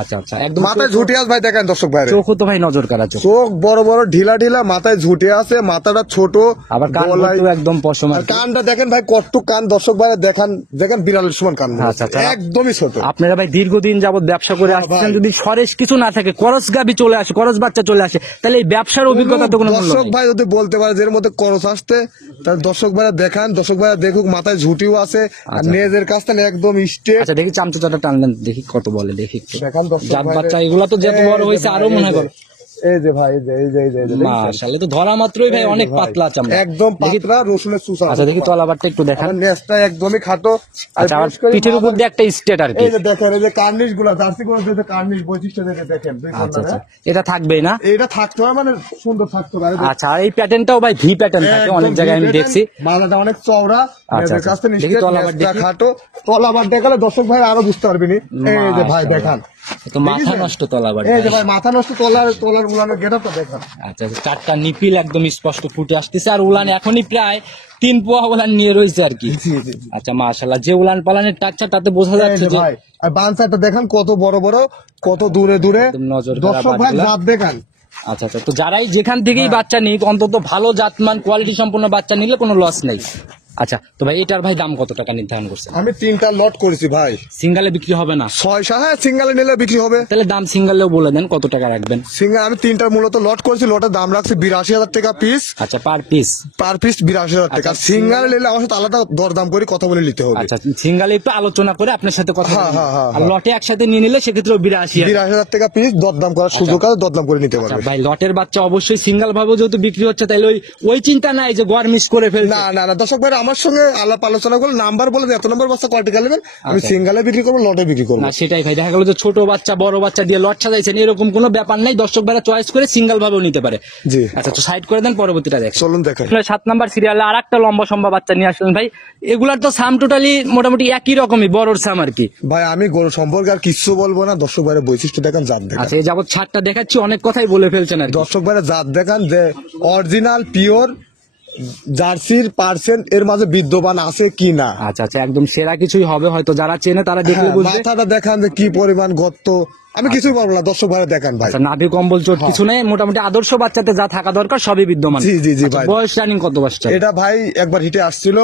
আচ্ছা আচ্ছা, একদম মাথায় ঝুটি আছে ভাই, দেখেন দর্শক ভাই, চোখও তো ভাই নজর কাড়া চোখ, চোখ বড় বড় ঢিলা ঢিলা, মাথায় ঝুটে আছে, মাথাটা ছোট, আবার কান একদম পশম। আর কানটা দেখেন ভাই কত কান, দর্শক ভাই দেখান, দেখেন বিড়ালের সমান কান, আচ্ছা আচ্ছা, একদমই ছোট। আপনারা ভাই দীর্ঘদিন যাবত ব্যবসা করে আসছেন, যদি সরেশ কিছু না থাকে, করস গাবি চলে আসে, করস বাচ্চা চলে আসে, তাহলে এই ব্যবসার অভিজ্ঞতা তো কোনো মূল্য দর্শক নেই। ভাই যদি বলতে পারে যে এর মধ্যে করস আসতে, তাহলে দর্শক ভাইরা দেখান, দর্শক ভাইরা দেখুক মাথায় ঝুটিও আছে, আর নেজের কাছটা একদম স্ট্রেট। আচ্ছা, দেখি চামচাটা টানলেন, দেখি কত বলে, দেখি একটু। দেখান দর্শক জাত ভাইরা। বাচ্চা এগুলা তো যত বড় হয়েছে আরো মনে হয়। এই যে ভাই, এই যে মাশাআল্লাহ, তো ধরা মাত্রই ভাই অনেক পাতলা চামড়া, একদম পাতলা, রসুনের চুষা। আচ্ছা, দেখি তলাবারটা একটু দেখান। নেজটা একদমই খাটো, আর আচ্ছা, আর বিশেষ করে পিঠের উপর দিয়ে একটা স্টেট আর কি। এই যে দেখেন, এই যে কার্নিশ গুলা, জার্সি গুলো যে কার্নিশ বৈশিষ্ট্য দেখেন, আচ্ছা আচ্ছা, এটা থাকবেই না? এটা থাকতে হয়, মানে সুন্দর থাকতে হবে। আচ্ছা, আর এই প্যাটার্নটাও ভাই ভি প্যাটার্ন থাকে অনেক জায়গায় আমি দেখছি। মালাটা অনেক চওড়া, আচ্ছা, নেজের কাছটা দেখি তলাবার নিশ্চিত, দেখি। খাটো। তলাবার দেখালে দর্শক ভাই আরো বুঝতে পারবেনি। এই যে ভাই দেখান, তো মাথা নষ্ট তলাবার। এই যে ভাই মাথা নষ্ট, তলার উলানের গেটআপটা দেখান। আচ্ছা, 4টা নিপিল একদম স্পষ্ট ফুটে আসতেছে, আর উলান এখনই প্রায় 3 পোয়া উলান নিয়ে রয়েছে আর কি। আচ্ছা মাশাআল্লাহ, যে উলান পালানের টাকচার তাতে বোঝা যাচ্ছে যে ভাই, আর বাম সাইডটা দেখেন কত বড় বড়, কত দূরে দূরে, একদম নজর কাড়া দর্শক ভাই বাটগুলা। জাত দেখান। আচ্ছা আচ্ছা, তো যারাই যেখান থেকেই বাচ্চা নিক, অন্তত ভালো জাতমান কোয়ালিটি সম্পন্ন বাচ্চা নিলে কোনো লস নেই। আচ্ছা, তো ভাই এটার ভাই দাম কত টাকা নির্ধারণ করছেন? আমি 3টা লট করেছি ভাই। সিঙ্গালে বিক্রি হবে না? 6 হ্যাঁ, সিঙ্গালে নিলে বিক্রি হবে। তাহলে দাম সিঙ্গালেও বলে দেন, কত টাকা রাখবেন? সিঙ্গাল আমি 3টার মূলত লট করেছি, লটের দাম রাখছি 82,000 টাকা পিস। আচ্ছা, পার পিস? পার পিস 82,000 টাকা। আচ্ছা, সিঙ্গালে নিলে আমার সাথে আলাদা দরদাম করে কথা বলে নিতে হবে। আচ্ছা, সিঙ্গালে একটু আলোচনা করে আপনার সাথে কথা হ্যাঁ, বলবো। হ্যাঁ, হ্যাঁ, আর লটে একসাথে নিয়ে নিলে সেক্ষেত্রে 82,000। 82,000 টাকা পিস দরদাম করার সুযোগ আছে, দরদাম করে নিতে আচ্ছা পারবে। ভাই, লটের বাচ্চা অবশ্যই সিঙ্গেল ভাবে যেহেতু বিক্রি হচ্ছে, তাইলে ওই চিন্তা নাই যে গড় মিস করে ফেলছে। না না না, দর্শক ভাই আমার সঙ্গে আলাপ আলোচনা করলে নাম্বার বলে এত নম্বর বাচ্চা কোয়ালিটি নেবেন, আমি সিঙ্গালে বিক্রি করবো, লটে বিক্রি করবো না। সেটাই ভাই, দেখা গেল যে ছোট বাচ্চা বড় বাচ্চা দিয়ে লট সাজাইছেন, এরকম কোনো ব্যাপার নাই, দর্শক ভাইরা চয়েস করে সিঙ্গেল ভাবেও নিতে পারে। জি, আচ্ছা, তো সাইড করে দেন, পরবর্তীটা দেখেন। চলুন দেখাই। 7 নাম্বার সিরিয়ালে আর একটা লম্বা সম্ভব বাচ্চা নিয়ে আসলেন ভাই। এগুলার তো সাম টোটালি মোটামুটি একই রকমই, বড়র সাম আর কি। ভাই আমি গরু সম্পর্কে আর কিছু বলবো না, দর্শক ভাইয়ের বৈশিষ্ট্য দেখান, জাত দেখান। আচ্ছা, এই যাবত 7টা দেখাচ্ছি, অনেক কথাই বলে ফেলছেন আর কি। দর্শক ভাইয়ের জাত দেখান, যে অরিজিনাল পিওর জার্সির পার্সেন্ট এর মাঝে বিদ্যমান আছে কি না। আচ্ছা আচ্ছা, একদম সেরা কিছুই হবে, হয়তো যারা চেনে তারা দেখলে বুঝবে। মাথাটা দেখান যে কি পরিমাণ গর্ত, আমি কিছুই বলবো না, দর্শক ভাইয়ের দেখান ভাই। আচ্ছা, নাভি কম্বল চোট কিছু নেই, মোটামুটি আদর্শ বাচ্চাতে যা থাকা দরকার সবই বিদ্যমান। জি জি জি আচ্ছা, ভাই। বয়স রানিং কত বাচ্চা? এটা ভাই একবার হিটে আসছিল,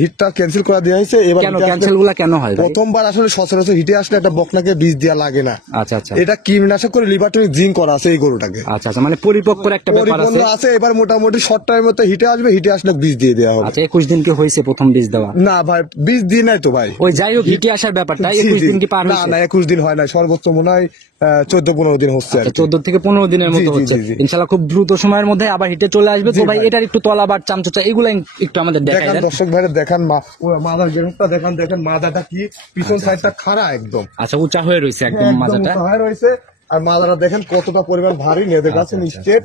হিটটা ক্যান্সেল করে দেওয়া হয়েছে। এবার কেন ক্যান্সেল গুলা কেন হয় ভাই? প্রথমবার আসলে সচরাচর হিটে আসলে একটা বকনাকে বীজ দেওয়া লাগে না। আচ্ছা আচ্ছা এটা কীটনাশক করে লিভার টনিক জিঙ্ক করা আছে এই গরুটাকে। আচ্ছা আচ্ছা, মানে পরিপক্কর একটা ব্যাপার আছে। পরিপূর্ণ আছে, এবার মোটামুটি শর্ট টাইমের মধ্যে হিটে আসবে, হিটে আসলে বীজ দিয়ে দেওয়া হবে। আচ্ছা, 21 দিন কি হয়েছে প্রথম বীজ দেওয়া? না ভাই, বীজ দিয়ে নাই তো ভাই। ওই যাই হোক, হিটে আসার ব্যাপারটা 21 দিন কি পার না হয়েছে? না, 21 দিন হয় না, সর্বোচ্চ মনে হয় 14-15 দিন হচ্ছে আর কি। 14 থেকে 15 দিনের মতো জি, জি, হচ্ছে। জি, জি। ইনশাআল্লাহ খুব দ্রুত সময়ের মধ্যে আবার হিটে চলে আসবে। তো জি ভাই ভাই। এটার একটু তলাবার চামচা এগুলা একটু আমাদের দেখাই দেখান দেন। দর্শক ভাইরা, দেখান মাদার গেরুটা দেখান, দেখেন মাদাটা কি, পিছন সাইডটা খাড়া একদম, আচ্ছা, উঁচা হয়ে রয়েছে একদম একদম মাজাটা। উঁচু হয়ে রয়েছে, আর মাদারা দেখেন কতটা পরিমাণ ভারী, নেদের কাছে স্টেট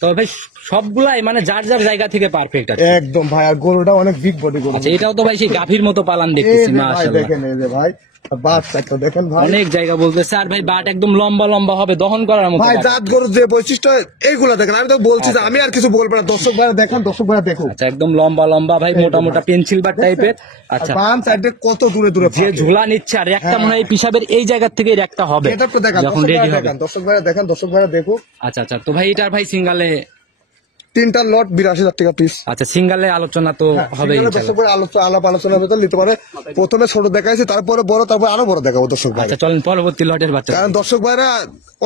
তো ভাই সবগুলাই মানে যার যার জায়গা থেকে পারফেক্ট আছে একদম ভাই। আর গরুটা অনেক বিগ বডি গরু। আচ্ছা, এটাও তো ভাই সেই গাভীর মতো পালান এই দেখতেছি, যে ভাই মাশাআল্লাহ। দেখেন, এই যে ভাই বাচ্চাটা দেখেন ভাই, অনেক জায়গা বলতেছে। আর ভাই বাট একদম লম্বা লম্বা হবে, দহন করার মতো ভাই বাট। জাত গরুর যে বৈশিষ্ট্য এইগুলা দেখেন, আমি তো বলছি যে আমি আর কিছু বলবো না, দর্শক ভাইরা দেখেন, দর্শক ভাইরা দেখুন। আচ্ছা একদম লম্বা লম্বা ভাই, মোটা মোটা পেন্সিল বাট টাইপের। আচ্ছা বাম সাইডে কত দূরে দূরে যে ঝোলা নিচ্ছে, আর একটা মনে হয় পিসাবের এই জায়গা থেকে একটা হবে এটা তো দেখেন, যখন দর্শক রেডি ভাইরা হবে। দেখেন, দর্শক ভাইরা দেখেন, দর্শক ভাইরা দেখুক। আচ্ছা আচ্ছা, তো ভাই এটার ভাই সিঙ্গালে, 3টা লট 82,000 টাকা পিস। আচ্ছা সিঙ্গালে আলোচনা তো হবে সেখানে দর্শক ভাই আলাপ আলোচনার ভেতর নিতে পারে। প্রথমে ছোট দেখাইছি, তারপরে বড়, তারপরে আরো বড় দেখাবো দর্শক ভাই। আচ্ছা চলেন পরবর্তী লটের বাচ্চা। কারণ দর্শক ভাইরা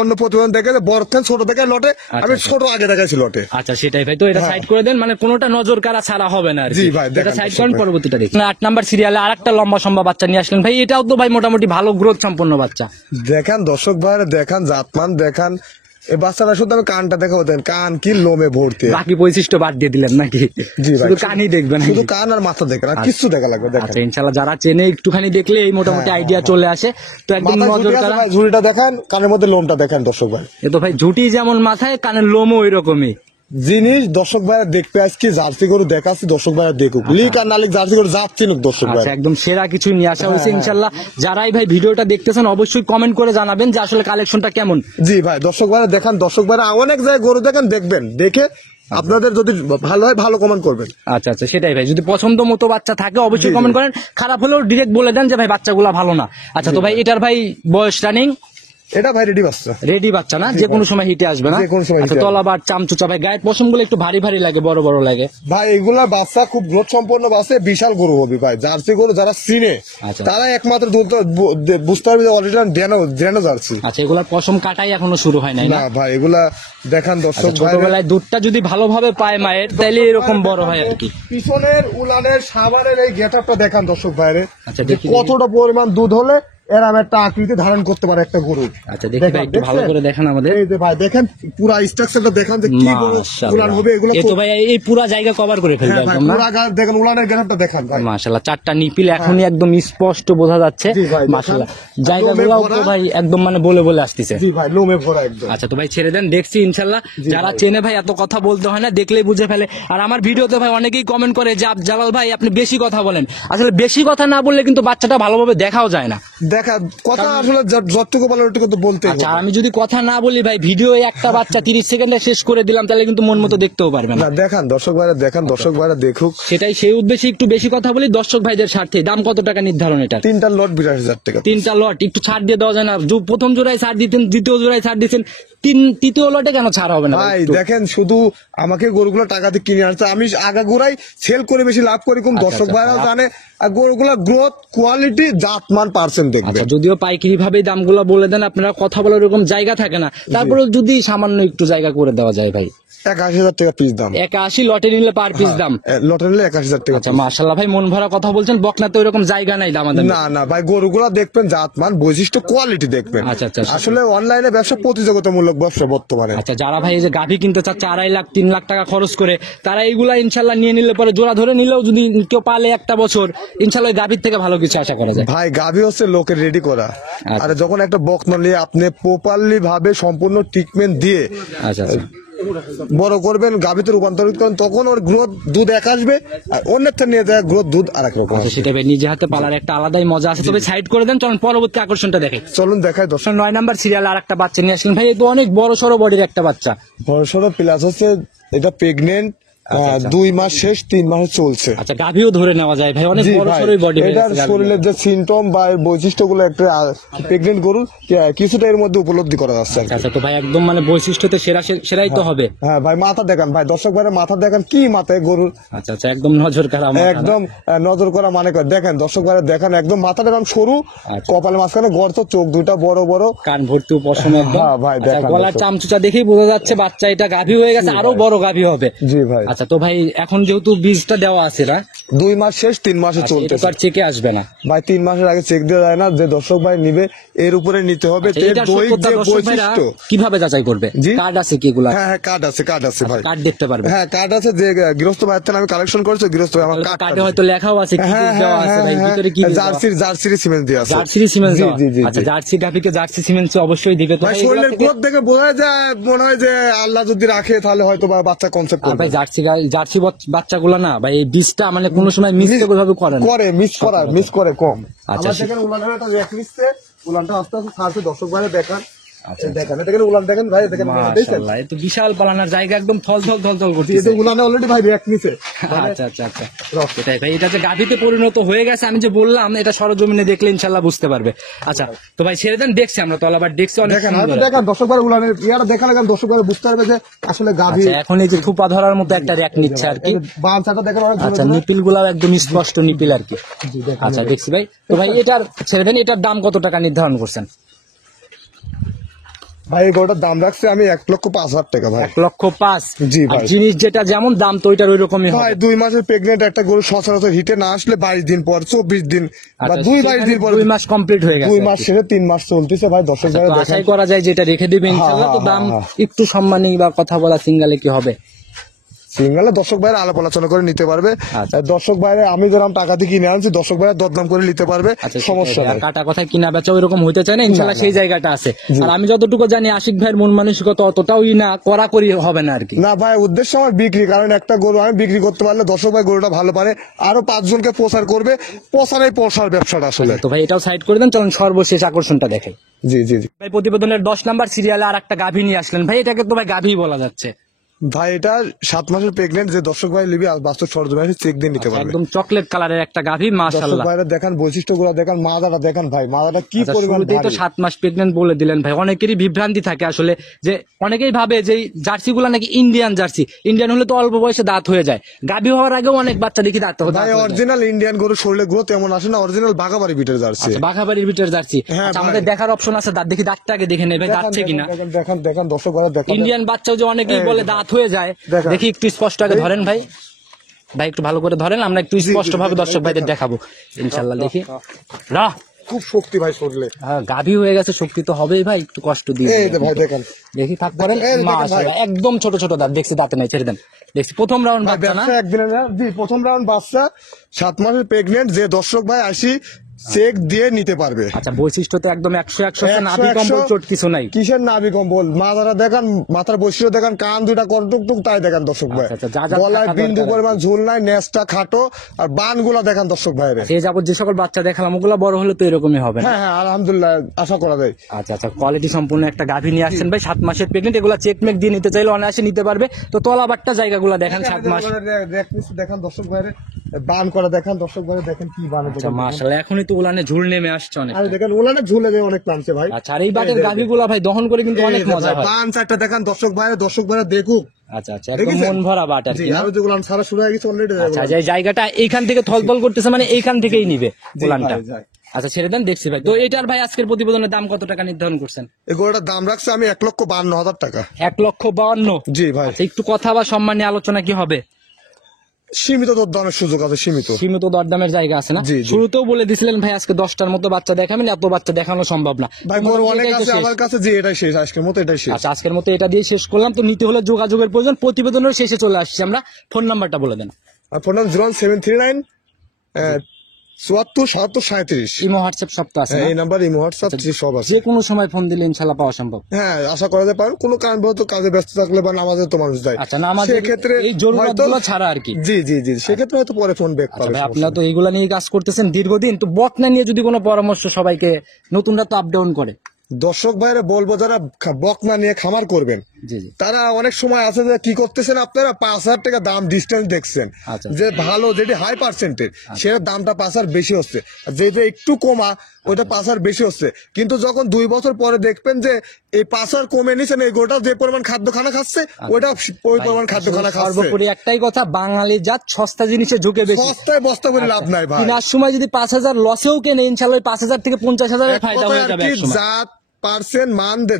অন্য প্রতিবেদন দেখে যে বড় থেকে ছোট দেখে লটে, আমি ছোট আগে দেখাইছি লটে। আচ্ছা সেটাই ভাই, তো এটা সাইড করে দেন, মানে কোনোটা নজর কারা ছাড়া হবে না আর কি। জি ভাই, এটা দেখান সাইড দর্শক করেন, ভাই। পরবর্তীটা দেখি। 8 নাম্বার সিরিয়ালে আরেকটা লম্বা সম্বা বাচ্চা নিয়ে আসলেন ভাই, এটাও তো ভাই মোটামুটি ভালো গ্রোথ সম্পন্ন বাচ্চা। দেখান দর্শক ভাইরা দেখান, জাতমান দেখান। এই বাচ্চাটা শুধু আমি কানটা দেখাবো, দেন কান কি লোমে ভর্তি। বাকি বৈশিষ্ট্য বাদ দিয়ে দিলেন নাকি? জি ভাই, শুধু কানই দেখবেন শুধু কান আর মাথা দেখেন, আর কিছু দেখা লাগবে। দেখেন আচ্ছা ইনশাআল্লাহ যারা চেনে একটুখানি দেখলে এই মোটামুটি আইডিয়া চলে আসে, তো একদম মাথায় নজর ঝুঁটি আছে কারা। ভাই, ঝুড়িটা দেখান, কানের মধ্যে লোমটা দেখেন দর্শক ভাই। এ তো ভাই ঝুটি যেমন মাথায়, কানের লোমও ওই রকমই জিনিস দর্শক ভাইরা দেখতে আজকে জার্সি গরু দেখাচ্ছি, দর্শক ভাইরা দেখুক, লিক আর নালিক জার্সি গরু জাত চিনুক দর্শক আচ্ছা ভাইরা। একদম সেরা কিছু নিয়ে আসা হয়েছে ইনশাআল্লাহ। যারাই ভাই ভিডিওটা দেখতেছেন অবশ্যই কমেন্ট করে জানাবেন যে আসলে কালেকশনটা কেমন। জি ভাই, দর্শক ভাইরা দেখান, দর্শক ভাইরা অনেক জায়গায় গরু দেখেন, দেখবেন, দেখে আপনাদের যদি ভালো হয় ভালো কমেন্ট করবেন। আচ্ছা আচ্ছা সেটাই ভাই, যদি পছন্দ মতো বাচ্চা থাকে অবশ্যই কমেন্ট করেন, খারাপ হলেও ডিরেক্ট বলে দেন যে ভাই বাচ্চাগুলা ভালো না। আচ্ছা তো ভাই এটার ভাই বয়স রানিং এটা ভাই রেডি বাচ্চা, রেডি বাচ্চা না, যে কোনো সময় হিটে আসবে না? যে কোনো সময় আচ্ছা হিটে তলাবার চামচুচা ভাই, গায়ের পশম গুলো একটু ভারী ভারী লাগে, বড় বড় লাগে ভাই। এগুলা বাচ্চা খুব গ্রোথ সম্পন্ন বাচ্চা, বিশাল গরু হবে ভাই। জার্সি গরু যারা চিনে আচ্ছা। তারা একমাত্র বুঝতে পারবে যে অলরেডি ড্যানো জার্সি। আচ্ছা এগুলার পশম কাটাই এখনো শুরু হয় নাই না? না ভাই, এগুলা দেখান দর্শক ভাই। ছোটবেলায় দুধটা যদি ভালোভাবে পায় মায়ের, তাইলে এরকম বড় হয় আর কি। পিছনের উলানের সাবানের এই গেটআপটা দেখান দর্শক ভাইরে, আচ্ছা, যে দেখি, কতটা পরিমাণ দুধ হলে এরম একটা আকৃতি ধারণ করতে পারে একটা গরু। আচ্ছা দেখি ভাই একটু ভালো করে দেখান আমাদের। এই যে ভাই দেখেন পুরো স্ট্রাকচারটা দেখান যে কি গরু উলান হবে। এগুলো এই তো ভাই এই পুরা জায়গা কভার করে ফেলবে হ্যাঁ ভাই, একদম না? পুরা দেখেন উলানের গেটআপটা দেখান ভাই। মাশাআল্লাহ, চারটা নিপিল এখনই একদম স্পষ্ট বোঝা যাচ্ছে। জি ভাই, মাশাআল্লাহ, দেখান। জায়গাগুলোও লোমে তো ভরা। ভাই একদম মানে বলে বলে আসতেছে। জি ভাই, লোমে ভরা একদম। আচ্ছা তো ভাই ছেড়ে দেন, দেখছি ইনশাল্লাহ। যারা চেনে ভাই এত কথা বলতে হয় না, দেখলেই বুঝে ফেলে। আর আমার ভিডিওতে ভাই অনেকেই কমেন্ট করে যে জালাল ভাই আপনি বেশি কথা বলেন। আসলে বেশি কথা না বললে কিন্তু বাচ্চাটা ভালোভাবে দেখাও যায় না। দেখা কথা আসলে যতটুকু বলার ওটুকু তো বলতে আচ্ছা আর আমি যদি কথা না বলি ভাই, ভিডিও একটা বাচ্চা 30 সেকেন্ডে শেষ করে দিলাম, তাহলে কিন্তু মন মতো দেখতেও পারবে না। না। দেখান দর্শক ভাইরা, দেখান দর্শক ভাইরা দেখুক। সেটাই, সেই উদ্দেশ্যে একটু বেশি কথা বলি দর্শক ভাইদের স্বার্থে। দাম কত টাকা নির্ধারণ এটা? 3টা লট 82,000 টাকা। 3টা লট একটু ছাড় দিয়ে দেওয়া যায় না? প্রথম জোড়ায় ছাড় দিতেন, দ্বিতীয় জোড়ায় ছাড় দিচ্ছেন, তৃতীয় লটে কেন ছাড় হবে না ভাই একটু? দেখেন, শুধু আমাকে গরুগুলো টাকা দিয়ে কিনে আনছে, আমি আগাগোড়াই সেল করে বেশি লাভ করি কম। দর্শক আচ্ছা, ভাইরাও জানে, আর গরুগুলা গ্রোথ কোয়ালিটি জাতমান পার্সেন্ট দেখবে। আচ্ছা যদিও পাইকারি ভাবে দামগুলো বলে দেন আপনারা, কথা বলার এরকম জায়গা থাকে না, তারপরে যদি সামান্য একটু জায়গা করে দেওয়া যায় ভাই। 81,000 টাকা পিস দাম। 81 লটে নিলে পার পিস দাম। লটে নিলে 81,000 টাকা। আচ্ছা মাশাআল্লাহ ভাই, মন ভরা কথা বলছেন। বকনাতে ওইরকম জায়গা নাই দামাদামি? না না ভাই, গরুগুলা দেখবেন জাতমান, বৈশিষ্ট্য, কোয়ালিটি দেখবেন। আচ্ছা, আচ্ছা। আসলে অনলাইনে ব্যবসা প্রতিযোগিতামূলক ব্যবসা বর্তমানে। আচ্ছা যারা ভাই এই যে গাভী কিনতে চাচ্ছে 2.5 লাখ 3 লাখ টাকা খরচ করে, তারা এইগুলা ইনশাল্লাহ নিয়ে নিলে পরে জোড়া ধরে নিলেও যদি কেউ পালে একটা বছর, ইনশাল্লাহ গাভীর থেকে ভালো কিছু আশা করা যায়। ভাই গাভী হচ্ছে লোকের রেডি করা, আচ্ছা। আর যখন একটা বকনা নিয়ে আপনি প্রপারলি ভাবে সম্পূর্ণ ট্রিটমেন্ট দিয়ে আচ্ছা আচ্ছা বড় করবেন, গাভীতে রূপান্তরিত করেন, তখন ওর গ্রোথ দুধ এক আসবে, আর অন্যের থেকে নিয়ে যায় গ্রোথ দুধ আর এক রকম আচ্ছা আসবে। সেটা ভাই নিজে হাতে পালার একটা আলাদাই মজা আছে। তবে সাইড করে দেন, চলুন পরবর্তী আকর্ষণটা দেখে। চলুন দেখাই দর্শক। 9 নাম্বার সিরিয়াল আর একটা বাচ্চা নিয়ে আসলেন ভাই, এই তো অনেক বড় সড়ো বডির একটা বাচ্চা। বড়সড় প্লাস হচ্ছে এটা প্রেগনেন্ট, 2 মাস শেষ, 3 মাস চলছে। আচ্ছা গাভীও ধরে নেওয়া যায় ভাই, অনেক জি বড় ভাই, সড়োই বডি। এটার শরীরের যে সিমটম বা এর বৈশিষ্ট্যগুলো একটা প্রেগনেন্ট গরুর কিছুটা এর মধ্যে উপলব্ধি করা যাচ্ছে আর কি। আচ্ছা তো ভাই একদম মানে বৈশিষ্ট্যতে সেরাই তো হবে। হ্যাঁ ভাই, মাথা দেখান ভাই, দর্শক ভাইয়ের মাথা দেখান, কি মাথায় গরুর, আচ্ছা আচ্ছা একদম নজর কাড়া মাথা না? একদম নজর করা মানে করে দেখেন দর্শক ভাইয়ের দেখেন, একদম মাথাটা এরকম সরু, আচ্ছা। কপালে মাঝখানে গর্ত, চোখ দুটা বড় বড়, কান ভর্তি পশম একদম। হ্যাঁ ভাই, আচ্ছা, দেখান গলার দর্শক। চামচুচা দেখেই বোঝা যাচ্ছে বাচ্চা এটা গাভী হয়ে গেছে, আরো বড় গাভী হবে। জি ভাই, আচ্ছা তো ভাই এখন যেহেতু বীজটা দেওয়া আছে না, 2 মাস শেষ, 3 মাসে এটা চলতেছে তো আর চেকে আসবে না। ভাই। 3 মাসের আগে চেক দেওয়া যায় না, যে দর্শক ভাই নিবে এর উপরে নিতে হবে। আচ্ছা, এর এটার দই সত্যতা যে দর্শক ভাইরা বৈশিষ্ট্য, কিভাবে যাচাই করবে? জি? কার্ড আছে কি এগুলা? হ্যাঁ হ্যাঁ, কার্ড আছে, কার্ড আছে ভাই, কার্ড দেখতে পারবে? হ্যাঁ কার্ড আছে, যে গৃহস্থ ভাইয়ের থেকে আমি কালেকশন করেছি, গৃহস্থ ভাই আমার কার্ড কার্ডে হয়তো লেখাও আছে কি হ্যাঁ বীজ দেওয়া আছে ভাই, ভিতরে কি বীজ দেওয়া? জার্সির সিমেন্ট দিয়ে আছে। জার্সি সিমেন্ট জি, দেওয়া? জি, জি, আচ্ছা জি। জার্সি গাভীকে জার্সি সিমেন্ট অবশ্যই দিবে। তো ভাই ভাই এগুলা শরীরের থেকে- গ্রোথ দেখে বোঝা যায়, মনে হয় যে আল্লাহ যদি রাখে তাহলে হয়তো বা বাচ্চা কনসেপ্ট আর করবে। ভাই জার্সি বাচ্চাগুলো না ভাই, এই বীজটা মানে কোনো সময় মিস ভাবে করে না। করে মিস করে কম। আচ্ছা, আমার দেখেন উলানের একটা র্যাক নিচ্ছে, উলানটা আস্তে আস্তে ছাড়ছে, দর্শক ভাই দেখান। দেখেন উলান দেখেন ভাই, দেখেন মাশাআল্লাহ, এই তো বিশাল পালানার জায়গা, একদম থল করতেছে। এই যে উলানে অলরেডি ভাই র্যাক নিছে। আচ্ছা এটাই ভাই, এটা যে গাভীতে পরিণত হয়ে গেছে, আমি যে বললাম এটা সরজমিনে দেখলে ইনশাআল্লাহ বুঝতে পারবে। আচ্ছা তো ভাই ছেড়ে দেন, দেখছি আমরা তলাবার দেখছি অনেক সুন্দর। দেখেন দর্শক ভাই উলানের ইয়াটা দেখালে দর্শক ভাই বুঝতে পারবে যে আসলে গাভী। আচ্ছা এখন এই যে থুপা ধরার মতো একটা র্যাক নিচ্ছে আর কি, বাচ্চাটা দেখেন অনেক। আচ্ছা নিপিল গুলাও একদম স্পষ্ট নিপিল আর কি। আচ্ছা দেখছি ভাই। তো ভাই এটার ছেড়ে দেন, এটার দাম কত টাকা নির্ধারণ করছেন? ভাই গরুটার দাম রাখছে আমি 1,05,000 টাকা ভাই। 1,05,000? জি ভাই। জিনিস যেটা যেমন দাম তো ওইটার ওই রকমই ভাই হবে। 2 মাসের প্রেগনেন্ট একটা গরু সচরাচর হিটে না আসলে 22 দিন পর, 24 দিন বা 22 দিন পর, 2 মাস কমপ্লিট হয়ে গেছে। 2 মাস শেষে 3 মাস চলতেছে ভাই। দর্শক ভাই তো আশাই করা যায় যেটা রেখে দিবে ইনশাআল্লাহ। তো দাম একটু সম্মানী বা কথা বলা সিঙ্গেলে কি হবে? সিঙ্গেলে দর্শক ভাইরা আলাপ আলোচনা করে নিতে পারবে। দর্শক ভাইরা আমি যেরকম টাকা দিয়ে কিনে আনছি, দর্শক ভাইরা দরদাম করে নিতে পারবে, সমস্যা নাই। কাটা কথা কিনা বেচা ওইরকম হইতে চায় না ইনশাআল্লাহ, সেই জায়গাটা আছে। আর আমি যতটুকু জানি আশিক ভাইয়ের মন মানসিকতা অতটাও না কড়াকড়ি হবে না আর কি। না ভাই, উদ্দেশ্য আমার বিক্রি, কারণ একটা গরু আমি বিক্রি করতে পারলে দর্শক ভাই গরুটা ভালো পারে, আরো 5 জনকে প্রচার করবে, প্রচার ব্যবসাটা আসলে। তো ভাই এটাও সাইড করে দেন, চলুন সর্বশেষ আকর্ষণটা দেখেন। জি ভাই প্রতিবেদনের 10 নাম্বার সিরিয়ালে আর একটা গাভী নিয়ে আসলেন ভাই, এটাকে তো ভাই গাভী বলা যাচ্ছে। ভাই এটা 7 মাসের প্রেগনেন্ট, যে দর্শক ভাই লিবি বাস্তব সরজমিনে চেক দিয়ে নিতে পারবে। একদম চকলেট কালারের একটা গাভী, মাশাআল্লাহ। দর্শক ভাইরা দেখেন বৈশিষ্ট্যগুলো দেখেন, মাদাটা দেখেন ভাই, মাদাটা কি পরিমাণ শুরুতেই তো 7 মাস প্রেগনেন্ট বলে দিলেন ভাই। অনেকেরই বিভ্রান্তি থাকে আসলে, যে অনেকেই ভাবে যে জার্সি গুলা নাকি ইন্ডিয়ান জার্সি, ইন্ডিয়ান হলে তো অল্প বয়সে দাঁত হয়ে যায়, গাভী হওয়ার আগেও অনেক বাচ্চা দেখি দাঁত হয়ে যায়। ভাই অরিজিনাল ইন্ডিয়ান গরু শরীরে গ্রোথ এমন আসে না, অরিজিনাল বাঘাবাড়ি বিটের জার্সি। বাঘাবাড়ির বিটের জার্সি। আচ্ছা আমাদের দেখার অপশন আছে, দাঁত দেখি, দাঁতটা আগে দেখে নেবে দাঁতছে কিনা। দেখেন দর্শক ভাইরা দেখেন, ইন্ডিয়ান বাচ্চাও যে অনেকেই বলে দাঁত হয়ে যায়, দেখি একটু স্পষ্ট আগে ধরেন ভাই, একটু ভালো করে ধরেন, আমরা একটু স্পষ্ট ভাবে দর্শক ভাইদের দেখাবো ইনশাআল্লাহ। দেখি খুব শক্তি ভাই শরীরে। হ্যাঁ গাভী হয়ে গেছে, শক্তি তো হবেই ভাই, একটু কষ্ট দিয়ে ভাই দেখেন, দেখি থাক করেন। মাশাআল্লাহ একদম ছোট দাঁত, দেখছি দাঁতে নাই, ছেড়ে দেন। দেখছি প্রথম রাউন্ড বাচ্চা না, একদিনের জি প্রথম রাউন্ড বাচ্চা, 7 মাসের প্রেগনেন্ট, যে দর্শক ভাই আসি চেক দিয়ে নিতে পারবে। আচ্ছা বৈশিষ্ট্য তো একদম 100 নাভি কম্বল চোট কিছু নাই। কিসের নাভি কম্বল, মাথাটা দেখেন, মাথার বৈশিষ্ট্য দেখেন, কান দুইটা কটুক তাই দেখেন দর্শক ভাই। গলায় বিন্দু পরিমাণ ঝুল নাই, নেজটা খাটো, আর বানগুলা দেখেন দর্শক ভাইরে। এই যাবত যে সকল বাচ্চা দেখালাম ওগুলা বড় হলে তো এরকমই হবে। হ্যাঁ আলহামদুলিল্লাহ আশা করা যায়। আচ্ছা কোয়ালিটি সম্পূর্ণ একটা গাভী নিয়ে আসছেন ভাই, 7 মাসের প্রেগনেন্ট। এগুলা চেকমেক দিয়ে নিতে চাইলে অনায়াসে নিতে পারবে। তো তলাবাট্টা জায়গাগুলা দেখেন, 7 মাস দেখেন দর্শক ভাইরে, বান করা দেখেন দর্শক ভাইরে, দেখেন কি বান। আচ্ছা মাশাআল্লাহ এখনই তো উলানে ঝুল নেমে আসছে অনেক। আরে দেখেন উলানে ঝুলে যায় অনেক নামছে ভাই। আচ্ছা আর এই বাটের গাভীগুলা ভাই দহন করে কিন্তু অনেক মজা হয়। বান চারটা দেখেন দর্শক ভাইরা দেখুক। আচ্ছা একদম মন ভরা বাট আর কি। আর যে উলান সারা শুরু হয়ে গেছে অলরেডি। আচ্ছা যে জায়গাটা এইখান থেকে থলথল করতেছে, মানে এইখান থেকেই নিবে উলানটা। আচ্ছা ছেড়ে দেন, দেখছি ভাই। তো এটার ভাই আজকের প্রতিবেদনের দাম কত টাকা নির্ধারণ করছেন? এই গরুটার দাম রাখছে আমি 1,52,000 টাকা। 1,52,000? জি ভাই। একটু কথা বা সম্মানী আলোচনা কি হবে? সীমিত দরদামের সুযোগ আছে, সীমিত দরদামের জায়গা আছে না? শুরুতেও বলে দিছিলেন ভাই আজকে 10টার মতো বাচ্চা দেখাবেন, এত বাচ্চা দেখানো সম্ভব না ভাই। গরু অনেক আছে আমার কাছে, যে এটাই শেষ, আজকের মতো এটাই শেষ। আচ্ছা আজকের মতো এটা দিয়ে শেষ করলাম। তো নিতে হলে যোগাযোগের প্রয়োজন। প্রতিবেদনের শেষে চলে আসছি আমরা, ফোন নাম্বারটা বলে দেন। Phone number 0739 74 77 37। ইমো হোয়াটসঅ্যাপ সব তো আছে, এই নাম্বার ইমো হোয়াটসঅ্যাপ সব আছে। যে কোনো সময় ফোন দিলে ইনশাআল্লাহ পাওয়া সম্ভব। হ্যাঁ আশা করা যায় পারেন, কোনো কারণবশত কাজে ব্যস্ত থাকলে বা নামাজে তো মানুষ যায়। আচ্ছা নামাজে সেক্ষেত্রে এই জরুরতগুলো ছাড়া আর কি। জি সেক্ষেত্রে হয়তো পরে ফোন ব্যাক পাবে। আপনারা তো এইগুলা নিয়ে কাজ করতেছেন দীর্ঘদিন, তো বকনা নিয়ে যদি কোনো পরামর্শ সবাইকে, নতুনরা তো আপ ডাউন করে, দর্শক ভাইরা বলবো যারা বকনা নিয়ে খামার করবেন, তারা অনেক সময় আছে যে কি করতেছেন আপনারা 5,000 টাকা দাম ডিস্টেন্স দেখছেন, যে ভালো যেটি হাই পার্সেন্টের সেটার দামটা 5,000 বেশি হচ্ছে, যেটা একটু কমা ওইটা 5,000 বেশি হচ্ছে। কিন্তু যখন 2 বছর পরে দেখবেন যে এই 5,000 কমে নিছেন, এই গোটা যে পরিমাণ খাদ্য খানা খাচ্ছে ওইটা ওই পরিমাণ খাদ্য খানা খাচ্ছে। সর্বোপরি একটাই কথা, বাঙালি জাত সস্তা জিনিসে ঝুঁকে বেশি। সস্তায় বস্তা করে লাভ নাই ভাই। কেনার সময় যদি 5,000 লসেও কেনে, ইনশাআল্লাহ 5,000 থেকে 50,000 এর ফায়দা হয়ে যাবে একসময়। জাত পার্সেন্ট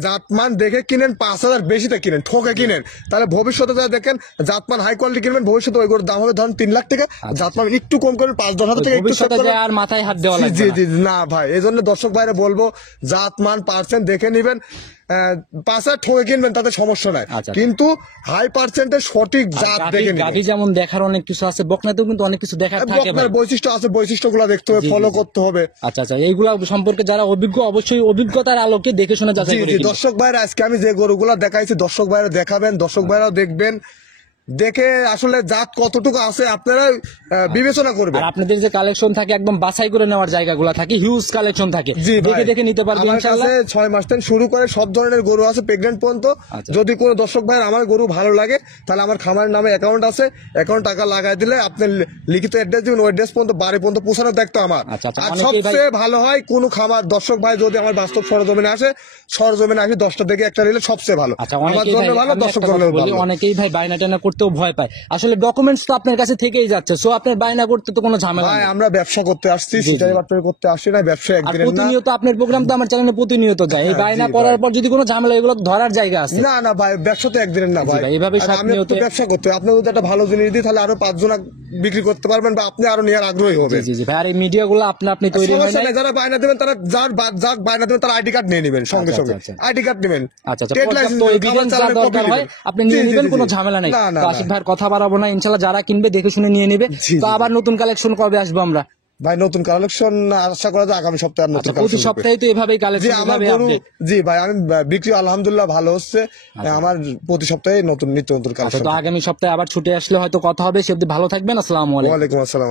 জাতমান দেখে কিনেন, 5,000 বেশিতে কিনেন, ঠকে কিনেন, তাহলে ভবিষ্যতে যা দেখেন জাতমান হাই কোয়ালিটি কিনবেন, ভবিষ্যতে ওই দাম হবে ধরেন 3 লাখ টাকা, জাতমান একটু কম করেন 5-10 হাজার টাকা, একটু আর মাথায় হাত দেওয়া লাগবে জি না ভাই। এই জন্য দর্শক ভাইরা বলবো জাতমান পার্সেন্ট দেখে নিবেন, 5,000 ঠকে কিনবেন তাতে সমস্যা নাই, কিন্তু হাই পার্সেন্টের সঠিক জাত দেখে নিবেন। গাভী যেমন দেখার অনেক কিছু আছে, বকনাতেও কিন্তু অনেক কিছু দেখার থাকে, বৈশিষ্ট্য আছে, বৈশিষ্ট্যগুলো দেখতে হবে, ফলো করতে হবে। আচ্ছা এইগুলা সম্পর্কে যারা অভিজ্ঞ, অবশ্যই অভিজ্ঞতার আলোকে দেখে শুনে যাচাই করে। দর্শক ভাইরা আজকে আমি যে গরুগুলা দেখাইছি দর্শক ভাইরা দেখাবেন, দর্শক ভাইরাও দেখবেন, দেখে আসলে জাত কতটুকু আছে আপনারা বিবেচনা করবেন। আর আপনাদের যে কালেকশন থাকে একদম বাছাই করে নেওয়ার জায়গাগুলো থাকে, হিউজ কালেকশন থাকে, জি ভাই, দেখে দেখে নিতে পারবেন আমার ইনশাআল্লাহ। কাছে 6 মাস থেকে শুরু করে সব ধরনের গরু আছে প্রেগন্যান্ট পর্যন্ত। আচ্ছা। যদি কোনো দর্শক ভাই আমার গরু ভালো লাগে তাহলে আমার খামারের নামে অ্যাকাউন্ট আছে, অ্যাকাউন্ট টাকা লাগাই দিলে আপনি লিখিত অ্যাড্রেস দিবেন, ওই অ্যাড্রেস পর্যন্ত বাড়ি পর্যন্ত পৌঁছানোর দায়িত্ব আমার। আচ্ছা, আচ্ছা, আর অনেকেই ভাই- সবচেয়ে ভালো হয় কোন খামার দর্শক ভাই যদি আমার বাস্তব সরজমিনে আসে, সরজমিনে আসি 10টা থেকে একটা নিলে সবচেয়ে ভালো, আচ্ছা, আমার অনেকেই জন্য ভাই- ভালো, আমি দর্শক একটা জন্য কথা বলি, ভালো। অনেকেই ভাই বায়না টানা করতেও ভয় পায়। আসলে ডকুমেন্টস তো আপনার কাছে থেকেই যাচ্ছে, সো আপনার বায়না করতে তো কোনো ঝামেলা ভাই নেই। আমরা ব্যবসা করতে আসছি, সিটারি বাটপারি করতে আসছি না, ব্যবসা আর একদিনের না। প্রতিনিয়ত আপনার প্রোগ্রাম তো আমার চ্যানেলে প্রতিনিয়ত যায়, এই হ্যাঁ, বায়না জি করার ভাই। পর যদি কোনো ঝামেলা, এগুলো তো ধরার জায়গা আছে। না না ভাই, ব্যবসা তো একদিনের না ভাই, ভাই, এভাবেই আর সব আমি তো নিয়তে- ব্যবসা করতে হয়। আপনি যদি একটা ভালো জিনিস দিই তাহলে আরো 5 জন বিক্রি করতে পারবেন বা আপনি আরো নেওয়ার আগ্রহী হবে। জি জি ভাই, আর এই মিডিয়া গুলো আপনি তৈরি হয় সমস্যা নাই। নেই, যারা বায়না দেবেন তারা যার বায়না দেবেন তারা আইডি কার্ড নিয়ে নেবেন, সঙ্গে আচ্ছা, সঙ্গে আচ্ছা। আইডি কার্ড নেবেন, আচ্ছা আচ্ছা, ট্রেড পর্যাপ্ত লাইসেন্স নেবেন, evidence খাবার যা চালানের দরকার কপি হয় নেবেন। আপনি নিয়ে জি, জি, নেবেন, জি, কোনো জি। ঝামেলা নাই। না, না, তো না। আশিক ভাইয়ের কথা বাড়াবো না, ইনশাল্লাহ যারা কিনবে দেখে শুনে নিয়ে নেবে। জি, তো জি। আবার নতুন কালেকশন কবে আসবো আমরা? ভাই নতুন কালেকশন আশা করা যায় আগামী সপ্তাহে আর আচ্ছা, নতুন প্রতি কালেকশন সপ্তাহে তো এভাবেই জি কালেকশন আমার গরু, জি ভাই আমি বিক্রি আলহামদুলিল্লাহ ভালো হচ্ছে, আমার প্রতি সপ্তাহে নিত্য নতুন আচ্ছা, কালেকশন। তো আগামী সপ্তাহে আবার ছুটে আসলে হয়তো কথা হবে। সে অবধি ভালো থাকবেন, আসসালামু আলাইকুম। ওয়ালাইকুম আসসালাম।